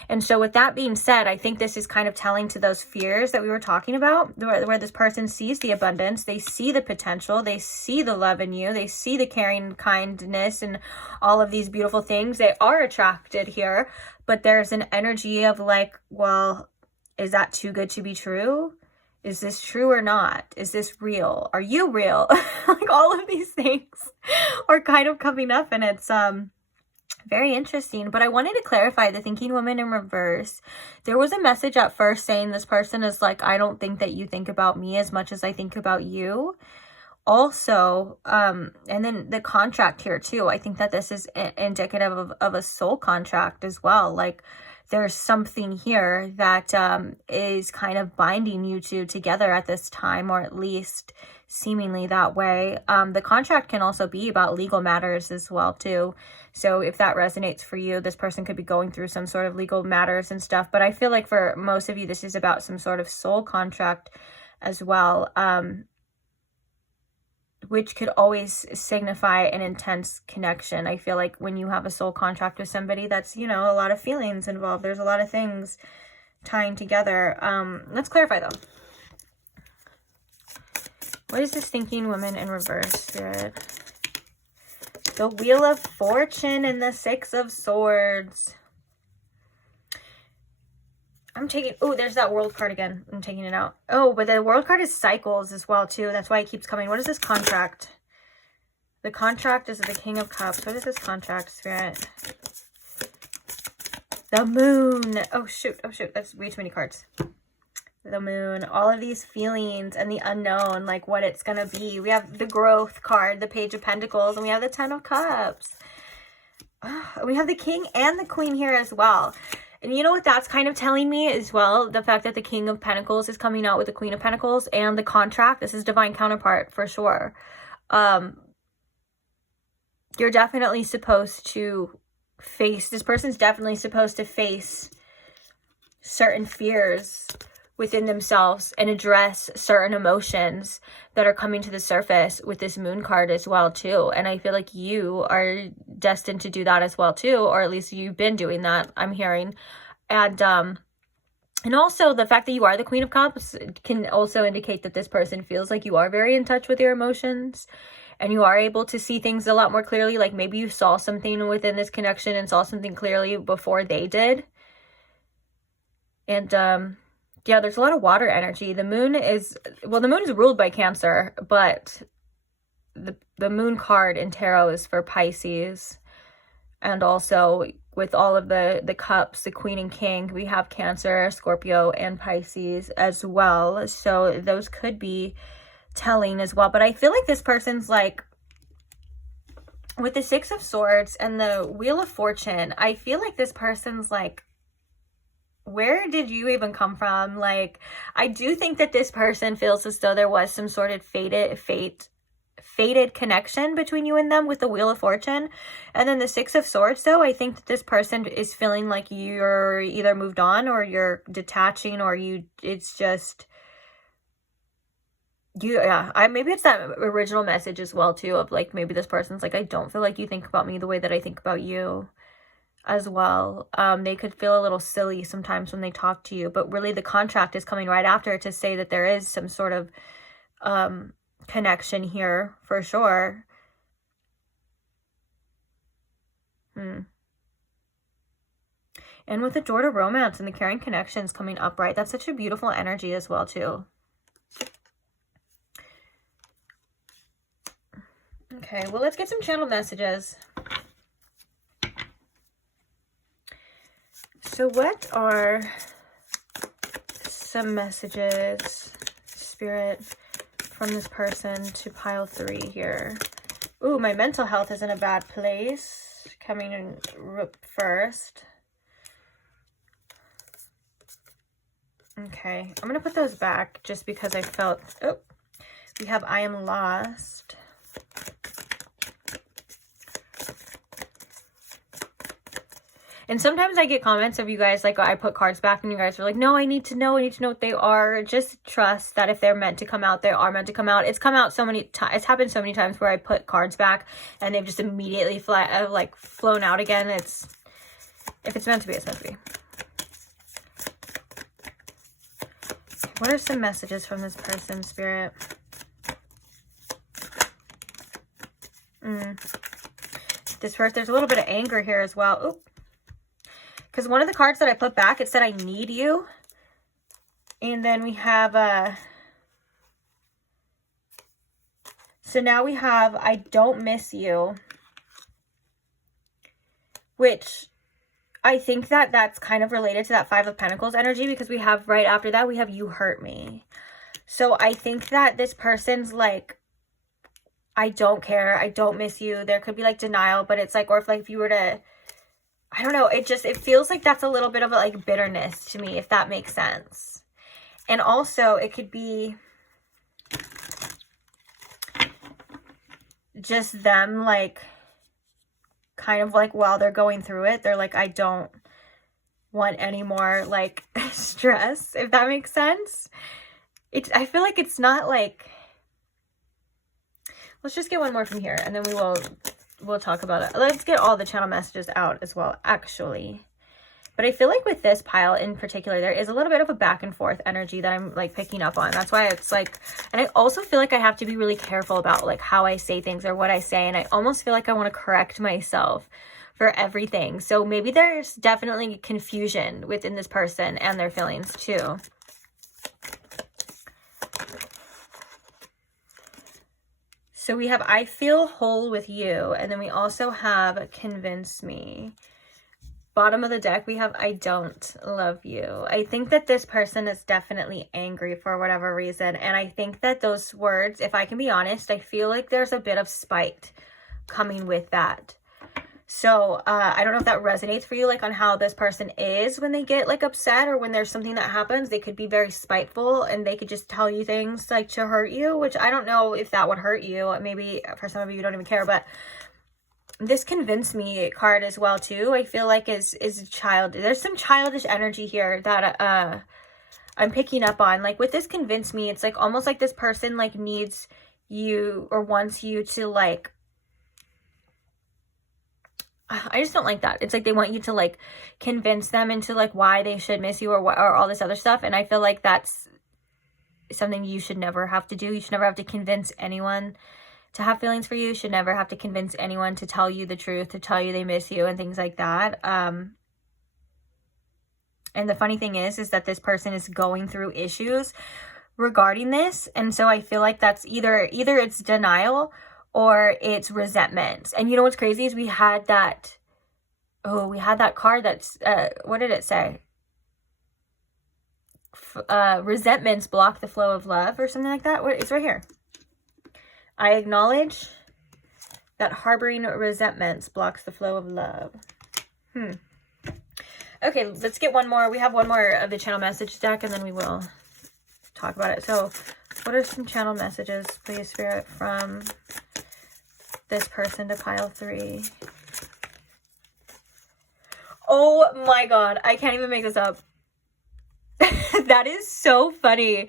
And so with that being said, I think this is kind of telling to those fears that we were talking about, where this person sees the abundance, they see the potential, they see the love in you, they see the caring, kindness, and all of these beautiful things. They are attracted here, but there's an energy of like, well, is that too good to be true? Is this true or not? Is this real? Are you real? Like all of these things are kind of coming up, and it's very interesting. But I wanted to clarify the thinking woman in reverse. There was a message at first saying this person is like, I don't think that you think about me as much as I think about you. Also, and then the contract here too. I think that this is indicative of a soul contract as well. Like there's something here that is kind of binding you two together at this time, or at least seemingly that way. The contract can also be about legal matters as well too. So if that resonates for you, this person could be going through some sort of legal matters and stuff. But I feel like for most of you, this is about some sort of soul contract as well, which could always signify an intense connection. I feel like when you have a soul contract with somebody, that's, you know, a lot of feelings involved. There's a lot of things tying together. Let's clarify though. What is this thinking woman in reverse, Spirit? The Wheel of Fortune and the Six of Swords. I'm taking, oh, there's that World card again. I'm taking it out. Oh, but the World card is cycles as well, too. That's why it keeps coming. What is this contract? The contract is the King of Cups. What is this contract, Spirit? The Moon. Oh, shoot. Oh, shoot. That's way too many cards. The Moon. All of these feelings and the unknown, like what it's going to be. We have the Growth card, the Page of Pentacles, and we have the Ten of Cups. Oh, we have the King and the Queen here as well. And you know what that's kind of telling me as well? The fact that the King of Pentacles is coming out with the Queen of Pentacles and the contract. This is divine counterpart for sure. You're definitely supposed to face, this person's definitely supposed to face certain fears within themselves and address certain emotions that are coming to the surface with this Moon card as well too. And I feel like you are destined to do that as well too, or at least you've been doing that, I'm hearing. And also the fact that you are the Queen of Cups can also indicate that this person feels like you are very in touch with your emotions and you are able to see things a lot more clearly. Like maybe you saw something within this connection and saw something clearly before they did. And yeah, there's a lot of water energy. The moon is, well, the moon is ruled by Cancer, but the Moon card in tarot is for Pisces. And also with all of the cups, the Queen and King, we have Cancer, Scorpio, and Pisces as well. So those could be telling as well. But I feel like this person's like, with the Six of Swords and the Wheel of Fortune, I feel like this person's like, where did you even come from? Like, I do think that this person feels as though there was some sort of fated connection between you and them with the Wheel of Fortune. And then the Six of Swords, though, I think that this person is feeling like you're either moved on or you're detaching, or it's just you. Yeah, maybe it's that original message as well too, of like, maybe this person's like, I don't feel like you think about me the way that I think about you as well. They could feel a little silly sometimes when they talk to you, but really the contract is coming right after to say that there is some sort of connection here for sure. And with the Door to Romance and the Caring Connections coming up, right, that's such a beautiful energy as well too. Okay, well, let's get some channel messages. So what are some messages, Spirit, from this person to pile 3 here? Ooh, my mental health is in a bad place. Coming in first. Okay, I'm going to put those back just because I felt... Oh, we have I am lost. And sometimes I get comments of you guys, like, I put cards back and you guys are like, no, I need to know what they are. Just trust that if they're meant to come out, they are meant to come out. It's come out so many times. It's happened so many times where I put cards back and they've just immediately flown out again. If it's meant to be, it's meant to be. What are some messages from this person, Spirit? This first, there's a little bit of anger here as well. Oop. Because one of the cards that I put back, it said, I need you. And then we have, so now we have, I don't miss you. Which I think that that's kind of related to that Five of Pentacles energy, because we have, right after that, we have you hurt me. So I think that this person's like, I don't care, I don't miss you. There could be like denial, but it's like, or if you were to, I don't know, it feels like that's a little bit of a like bitterness to me, if that makes sense. And also it could be just them like kind of like while they're going through it, they're like, I don't want any more like stress, if that makes sense. I feel like it's not like, let's just get one more from here and then we'll talk about it. Let's get all the channel messages out as well, actually. But I feel like with this pile in particular, there is a little bit of a back and forth energy that I'm like picking up on. That's why it's like, and I also feel like I have to be really careful about like how I say things or what I say. And I almost feel like I want to correct myself for everything. So maybe there's definitely confusion within this person and their feelings too. So we have, I feel whole with you. And then we also have convince me. Bottom of the deck, we have I don't love you. I think that this person is definitely angry for whatever reason. And I think that those words, if I can be honest, I feel like there's a bit of spite coming with that. So I don't know if that resonates for you, like on how this person is when they get like upset or when there's something that happens. They could be very spiteful and they could just tell you things like to hurt you, which I don't know if that would hurt you. Maybe for some of you, you don't even care, but this convince me card as well too, I feel like is a child. There's some childish energy here that I'm picking up on. Like with this convince me, it's like almost like this person like needs you or wants you to like, I just don't like that. It's like they want you to like convince them into like why they should miss you or what, or all this other stuff. And I feel like that's something you should never have to do. You should never have to convince anyone to have feelings for you. You should never have to convince anyone to tell you the truth, to tell you they miss you and things like that. And the funny thing is that this person is going through issues regarding this. And so I feel like that's either it's denial or it's resentment. And you know what's crazy is we had that card that's, what did it say? Resentments block the flow of love or something like that. It's right here. I acknowledge that harboring resentments blocks the flow of love. Okay, let's get one more. We have one more of the channel message deck and then we will talk about it. So what are some channel messages, please, Spirit, from this person to pile 3? Oh my God, I can't even make this up. That is so funny.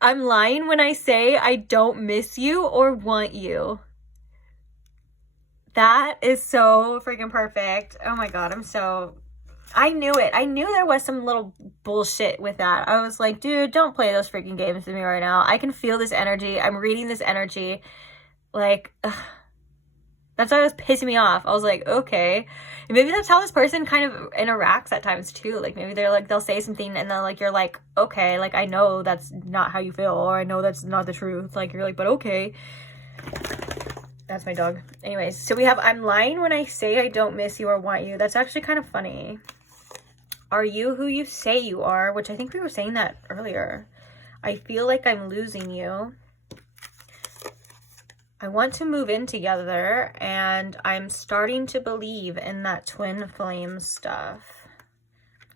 I'm lying when I say I don't miss you or want you. That is so freaking perfect. Oh my God, I knew it. I knew there was some little bullshit with that. I was like, dude, don't play those freaking games with me right now. I can feel this energy. I'm reading this energy. Like, ugh. That's why it was pissing me off. I was like, okay. And maybe that's how this person kind of interacts at times too. Like maybe they're like, they'll say something and then like, you're like, okay, like I know that's not how you feel, or I know that's not the truth. Like you're like, but okay. That's my dog. Anyways, so we have, I'm lying when I say I don't miss you or want you. That's actually kind of funny. Are you who you say you are? Which I think we were saying that earlier. I feel like I'm losing you. I want to move in together and I'm starting to believe in that twin flame stuff.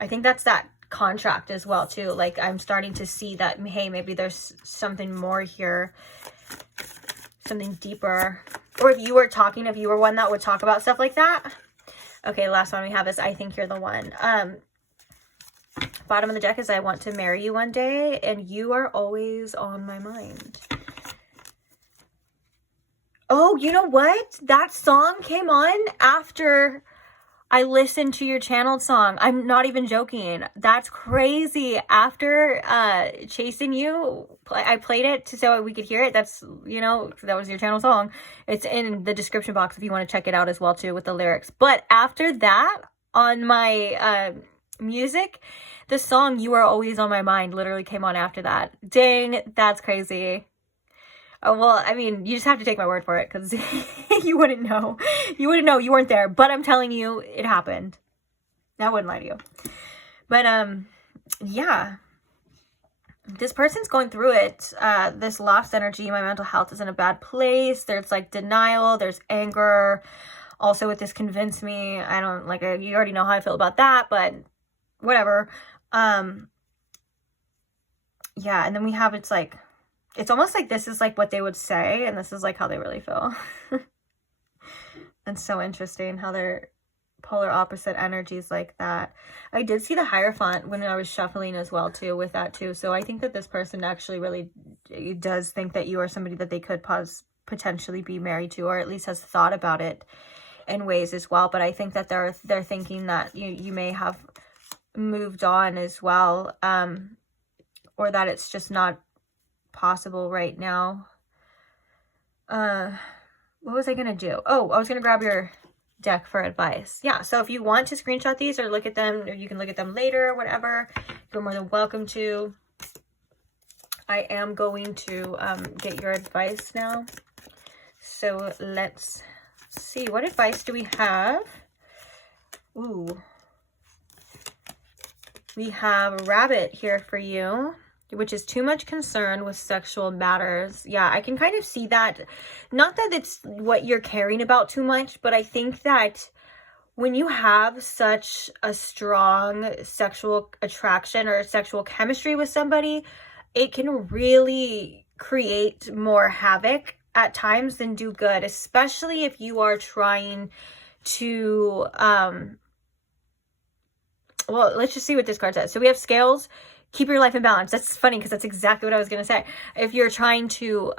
I think that's that contract as well too. Like I'm starting to see that, hey, maybe there's something more here, something deeper. Or if you were one that would talk about stuff like that. Okay, last one we have is I think you're the one. Bottom of the deck is I want to marry you one day and you are always on my mind. Oh, you know what? That song came on after I listened to your channeled song. I'm not even joking. That's crazy. After Chasing You, I played it so we could hear it. That's, you know, that was your channel song. It's in the description box if you want to check it out as well too with the lyrics. But after that, on my music, the song You Are Always on My Mind literally came on after that. Dang, that's crazy. Oh, well, I mean, you just have to take my word for it because you wouldn't know. You wouldn't know. You weren't there. But I'm telling you, it happened. I wouldn't lie to you. But, yeah. This person's going through it. This lost energy. My mental health is in a bad place. There's, like, denial. There's anger. Also, with this convince me. I don't, like, you already know how I feel about that. But whatever. Yeah, and then we have, it's like... It's almost like this is like what they would say and this is like how they really feel. It's so interesting how they're polar opposite energies like that. I did see the Hierophant when I was shuffling as well too with that too. So I think that this person actually really does think that you are somebody that they could potentially be married to, or at least has thought about it in ways as well. But I think that they're thinking that you may have moved on as well, or that it's just not possible right now. What was I gonna do? Oh, I was gonna grab your deck for advice. Yeah, so if you want to screenshot these or look at them, or you can look at them later or whatever, you're more than welcome to. I am going to get your advice now. So let's see, what advice do we have? Ooh, we have Rabbit here for you, which is too much concern with sexual matters. Yeah, I can kind of see that. Not that it's what you're caring about too much, but I think that when you have such a strong sexual attraction or sexual chemistry with somebody, it can really create more havoc at times than do good, especially if you are trying to, well, let's just see what this card says. So we have Scales. Keep your life in balance. That's funny because that's exactly what I was going to say. If you're trying to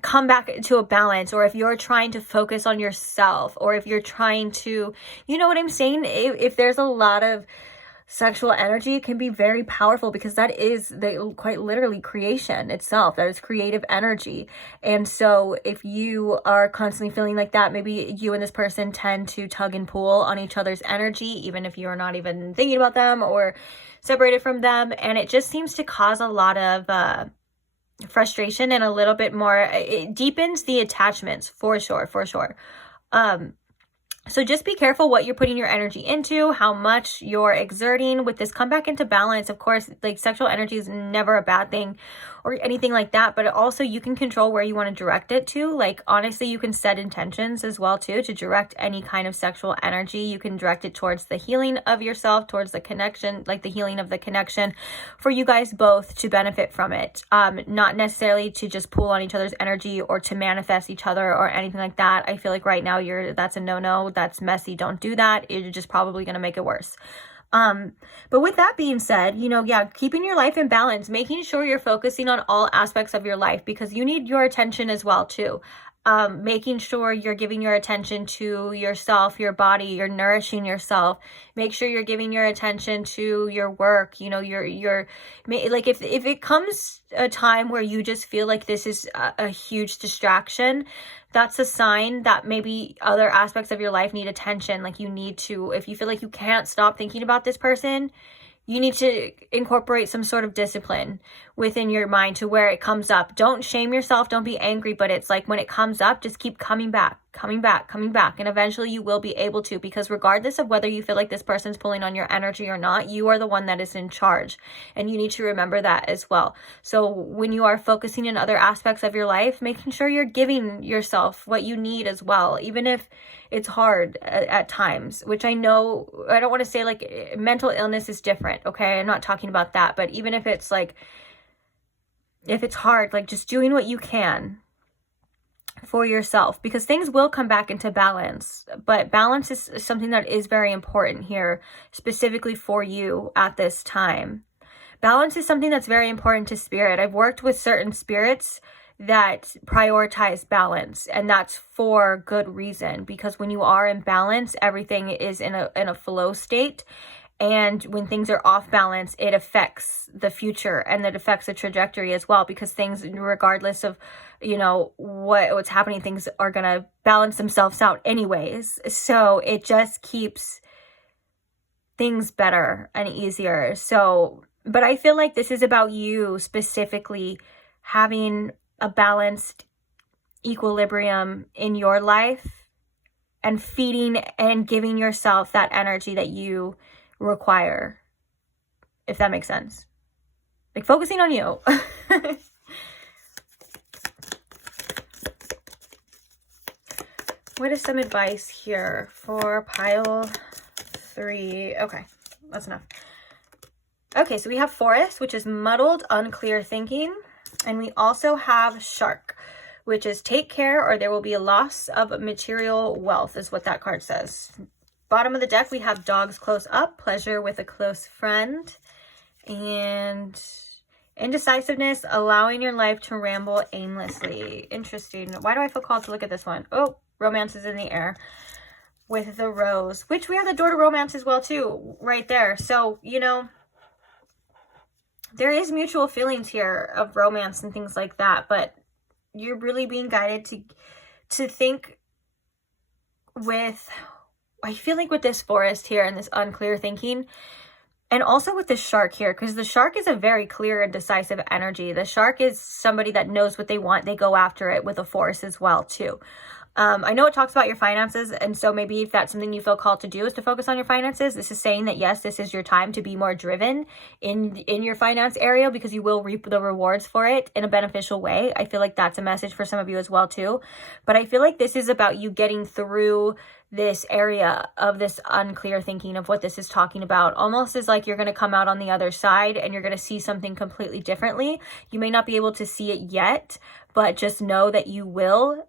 come back to a balance, or if you're trying to focus on yourself, or if you're trying to, you know what I'm saying? If there's a lot of sexual energy, it can be very powerful because that is quite literally creation itself. That is creative energy. And so if you are constantly feeling like that, maybe you and this person tend to tug and pull on each other's energy, even if you're not even thinking about them or separated from them. And it just seems to cause a lot of frustration and a little bit more, it deepens the attachments for sure. So just be careful what you're putting your energy into, how much you're exerting with this. Come back into balance. Of course, like, sexual energy is never a bad thing or anything like that, but also you can control where you want to direct it to. Like, honestly, you can set intentions as well too to direct any kind of sexual energy. You can direct it towards the healing of yourself, towards the connection, like the healing of the connection for you guys both to benefit from it. Not necessarily to just pull on each other's energy or to manifest each other or anything like that. I feel like right now that's a no-no. That's messy. Don't do that. You're just probably going to make it worse. But with that being said, you know, yeah, keeping your life in balance, making sure you're focusing on all aspects of your life, because you need your attention as well too. Making sure you're giving your attention to yourself, your body, you're nourishing yourself. Make sure you're giving your attention to your work. You know, like, if it comes a time where you just feel like this is a huge distraction, that's a sign that maybe other aspects of your life need attention. Like, you need to, if you feel like you can't stop thinking about this person, you need to incorporate some sort of discipline within your mind to where it comes up. Don't shame yourself. Don't be angry. But it's like, when it comes up, just keep coming back. And eventually you will be able to, because regardless of whether you feel like this person's pulling on your energy or not, you are the one that is in charge. And you need to remember that as well. So when you are focusing in other aspects of your life, making sure you're giving yourself what you need as well, even if it's hard at times, which I know, I don't want to say like mental illness is different. Okay. I'm not talking about that, but even if it's like, if it's hard, like, just doing what you can for yourself, because things will come back into balance. But balance is something that is very important here, specifically for you at this time. Balance is something that's very important to spirit. I've worked with certain spirits that prioritize balance, and that's for good reason, because when you are in balance, everything is in a flow state. And when things are off balance, it affects the future, and it affects the trajectory as well, because things, regardless of, you know, what's happening, things are going to balance themselves out anyways. So it just keeps things better and easier. So, but I feel like this is about you specifically having a balanced equilibrium in your life and feeding and giving yourself that energy that you require, if that makes sense. Like, focusing on you. What is some advice here for pile 3? Okay, that's enough. Okay, so we have Forest, which is muddled, unclear thinking. And we also have Shark, which is take care or there will be a loss of material wealth, is what that card says. Bottom of the deck, we have Dogs close up, pleasure with a close friend, and indecisiveness, allowing your life to ramble aimlessly. Interesting. Why do I feel called to look at this one? Oh, romance is in the air. with the Rose, which we have the door to romance as well too, right there. So, you know, there is mutual feelings here of romance and things like that, but you're really being guided to think with, I feel like with this Forest here and this unclear thinking, and also with the Shark here, because the Shark is a very clear and decisive energy. The Shark is somebody that knows what they want. They go after it, with the Forest as well too. I know it talks about your finances, and so maybe if that's something you feel called to do is to focus on your finances, this is saying that yes, this is your time to be more driven in your finance area, because you will reap the rewards for it in a beneficial way. I feel like that's a message for some of you as well too. But I feel like this is about you getting through this area of this unclear thinking of what this is talking about. Almost as like you're going to come out on the other side and you're going to see something completely differently. You may not be able to see it yet, but just know that you will.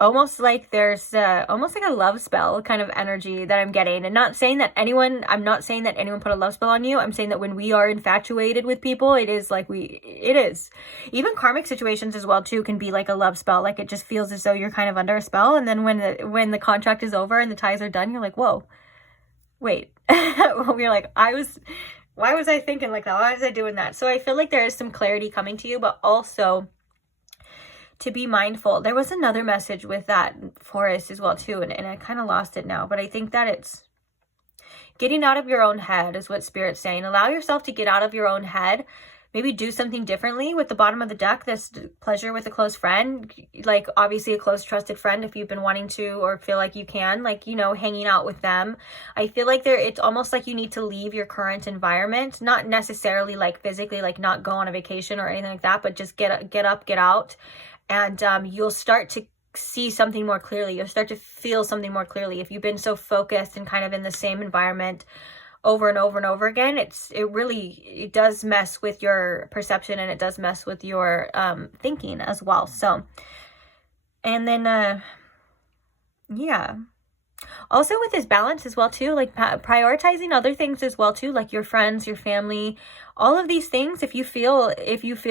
Almost like there's almost like a love spell kind of energy that I'm getting. And I'm not saying that anyone put a love spell on you. I'm saying that when we are infatuated with people, it is. Even karmic situations as well too can be like a love spell. Like it just feels as though you're kind of under a spell. And then when the contract is over and the ties are done, you're like, whoa, wait. You're like, why was I thinking like that? Why was I doing that? So I feel like there is some clarity coming to you, but also to be mindful. There was another message with that Forest as well too, and I kind of lost it now, but I think that it's getting out of your own head is what Spirit's saying. Allow yourself to get out of your own head. Maybe do something differently with the bottom of the deck, this pleasure with a close friend, like obviously a close trusted friend if you've been wanting to or feel like you can, like, you know, hanging out with them. I feel like it's almost like you need to leave your current environment, not necessarily like physically, like not go on a vacation or anything like that, but just get up, get out. And you'll start to see something more clearly. You'll start to feel something more clearly. If you've been so focused and kind of in the same environment over and over and over again, it does mess with your perception, and it does mess with your thinking as well. So, and then, yeah. Also with this balance as well too, like prioritizing other things as well too, like your friends, your family, all of these things. If you feel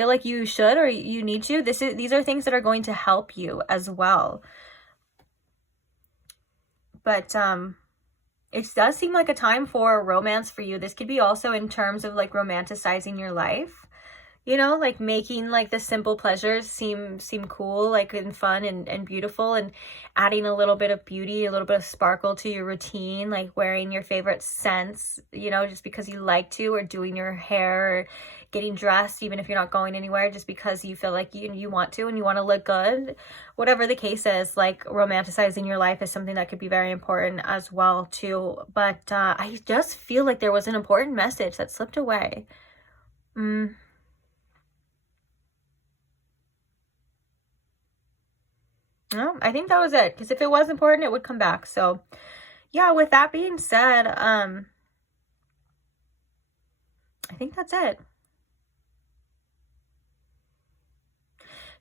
like you should or you need to, these are things that are going to help you as well. But it does seem like a time for romance for you. This could be also in terms of like romanticizing your life. You know, like making like the simple pleasures seem cool, like and fun and beautiful, and adding a little bit of beauty, a little bit of sparkle to your routine, like wearing your favorite scents, you know, just because you like to, or doing your hair, or getting dressed, even if you're not going anywhere, just because you feel like you want to and you want to look good. Whatever the case is, like romanticizing your life is something that could be very important as well too. But I just feel like there was an important message that slipped away. No, I think that was it, because if it was important, it would come back. So yeah, with that being said, I think that's it.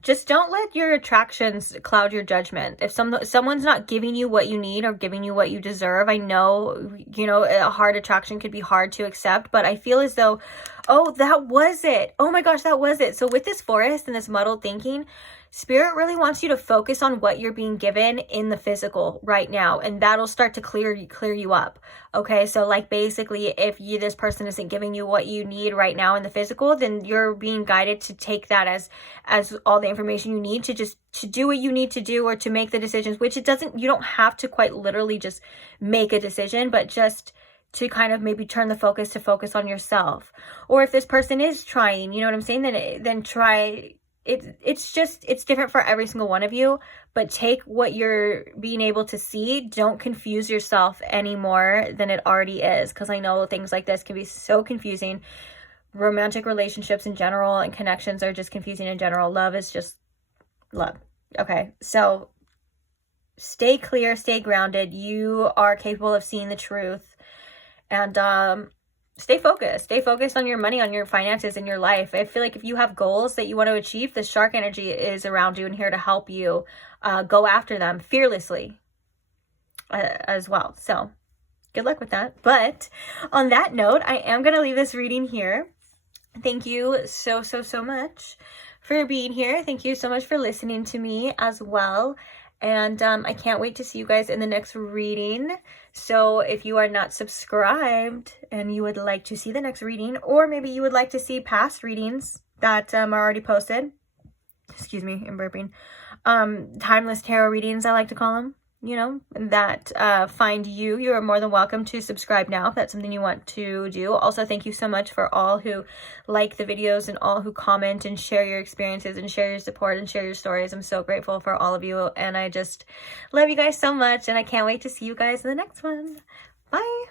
Just don't let your attractions cloud your judgment. If someone's not giving you what you need or giving you what you deserve, I know, you know, a hard attraction could be hard to accept, but I feel as though, oh, that was it. Oh my gosh, that was it. So with this Forest and this muddled thinking, Spirit really wants you to focus on what you're being given in the physical right now, and that'll start to clear you up. Okay, so like basically if this person isn't giving you what you need right now in the physical, then you're being guided to take that as all the information you need to do what you need to do, or to make the decisions, which you don't have to quite literally just make a decision, but just to kind of maybe turn the focus on yourself. Or if this person is trying, you know what I'm saying, then try. It's different for every single one of you, but take what you're being able to see. Don't confuse yourself any more than it already is, because I know things like this can be so confusing. Romantic relationships in general and connections are just confusing in general. Love is just love. Okay, so stay clear, stay grounded. You are capable of seeing the truth, and stay focused on your money, on your finances, in your life. I feel like if you have goals that you want to achieve, the Shark energy is around you and here to help you go after them fearlessly as well. So good luck with that. But on that note, I am going to leave this reading here. Thank you so much for being here. Thank you so much for listening to me as well. And I can't wait to see you guys in the next reading. So if you are not subscribed and you would like to see the next reading, or maybe you would like to see past readings that are already posted, excuse me, I'm burping, timeless tarot readings, I like to call them, you know, that find you, you are more than welcome to subscribe now if that's something you want to do. Also, thank you so much for all who like the videos and all who comment and share your experiences and share your support and share your stories. I'm so grateful for all of you, and I just love you guys so much, and I can't wait to see you guys in the next one. Bye.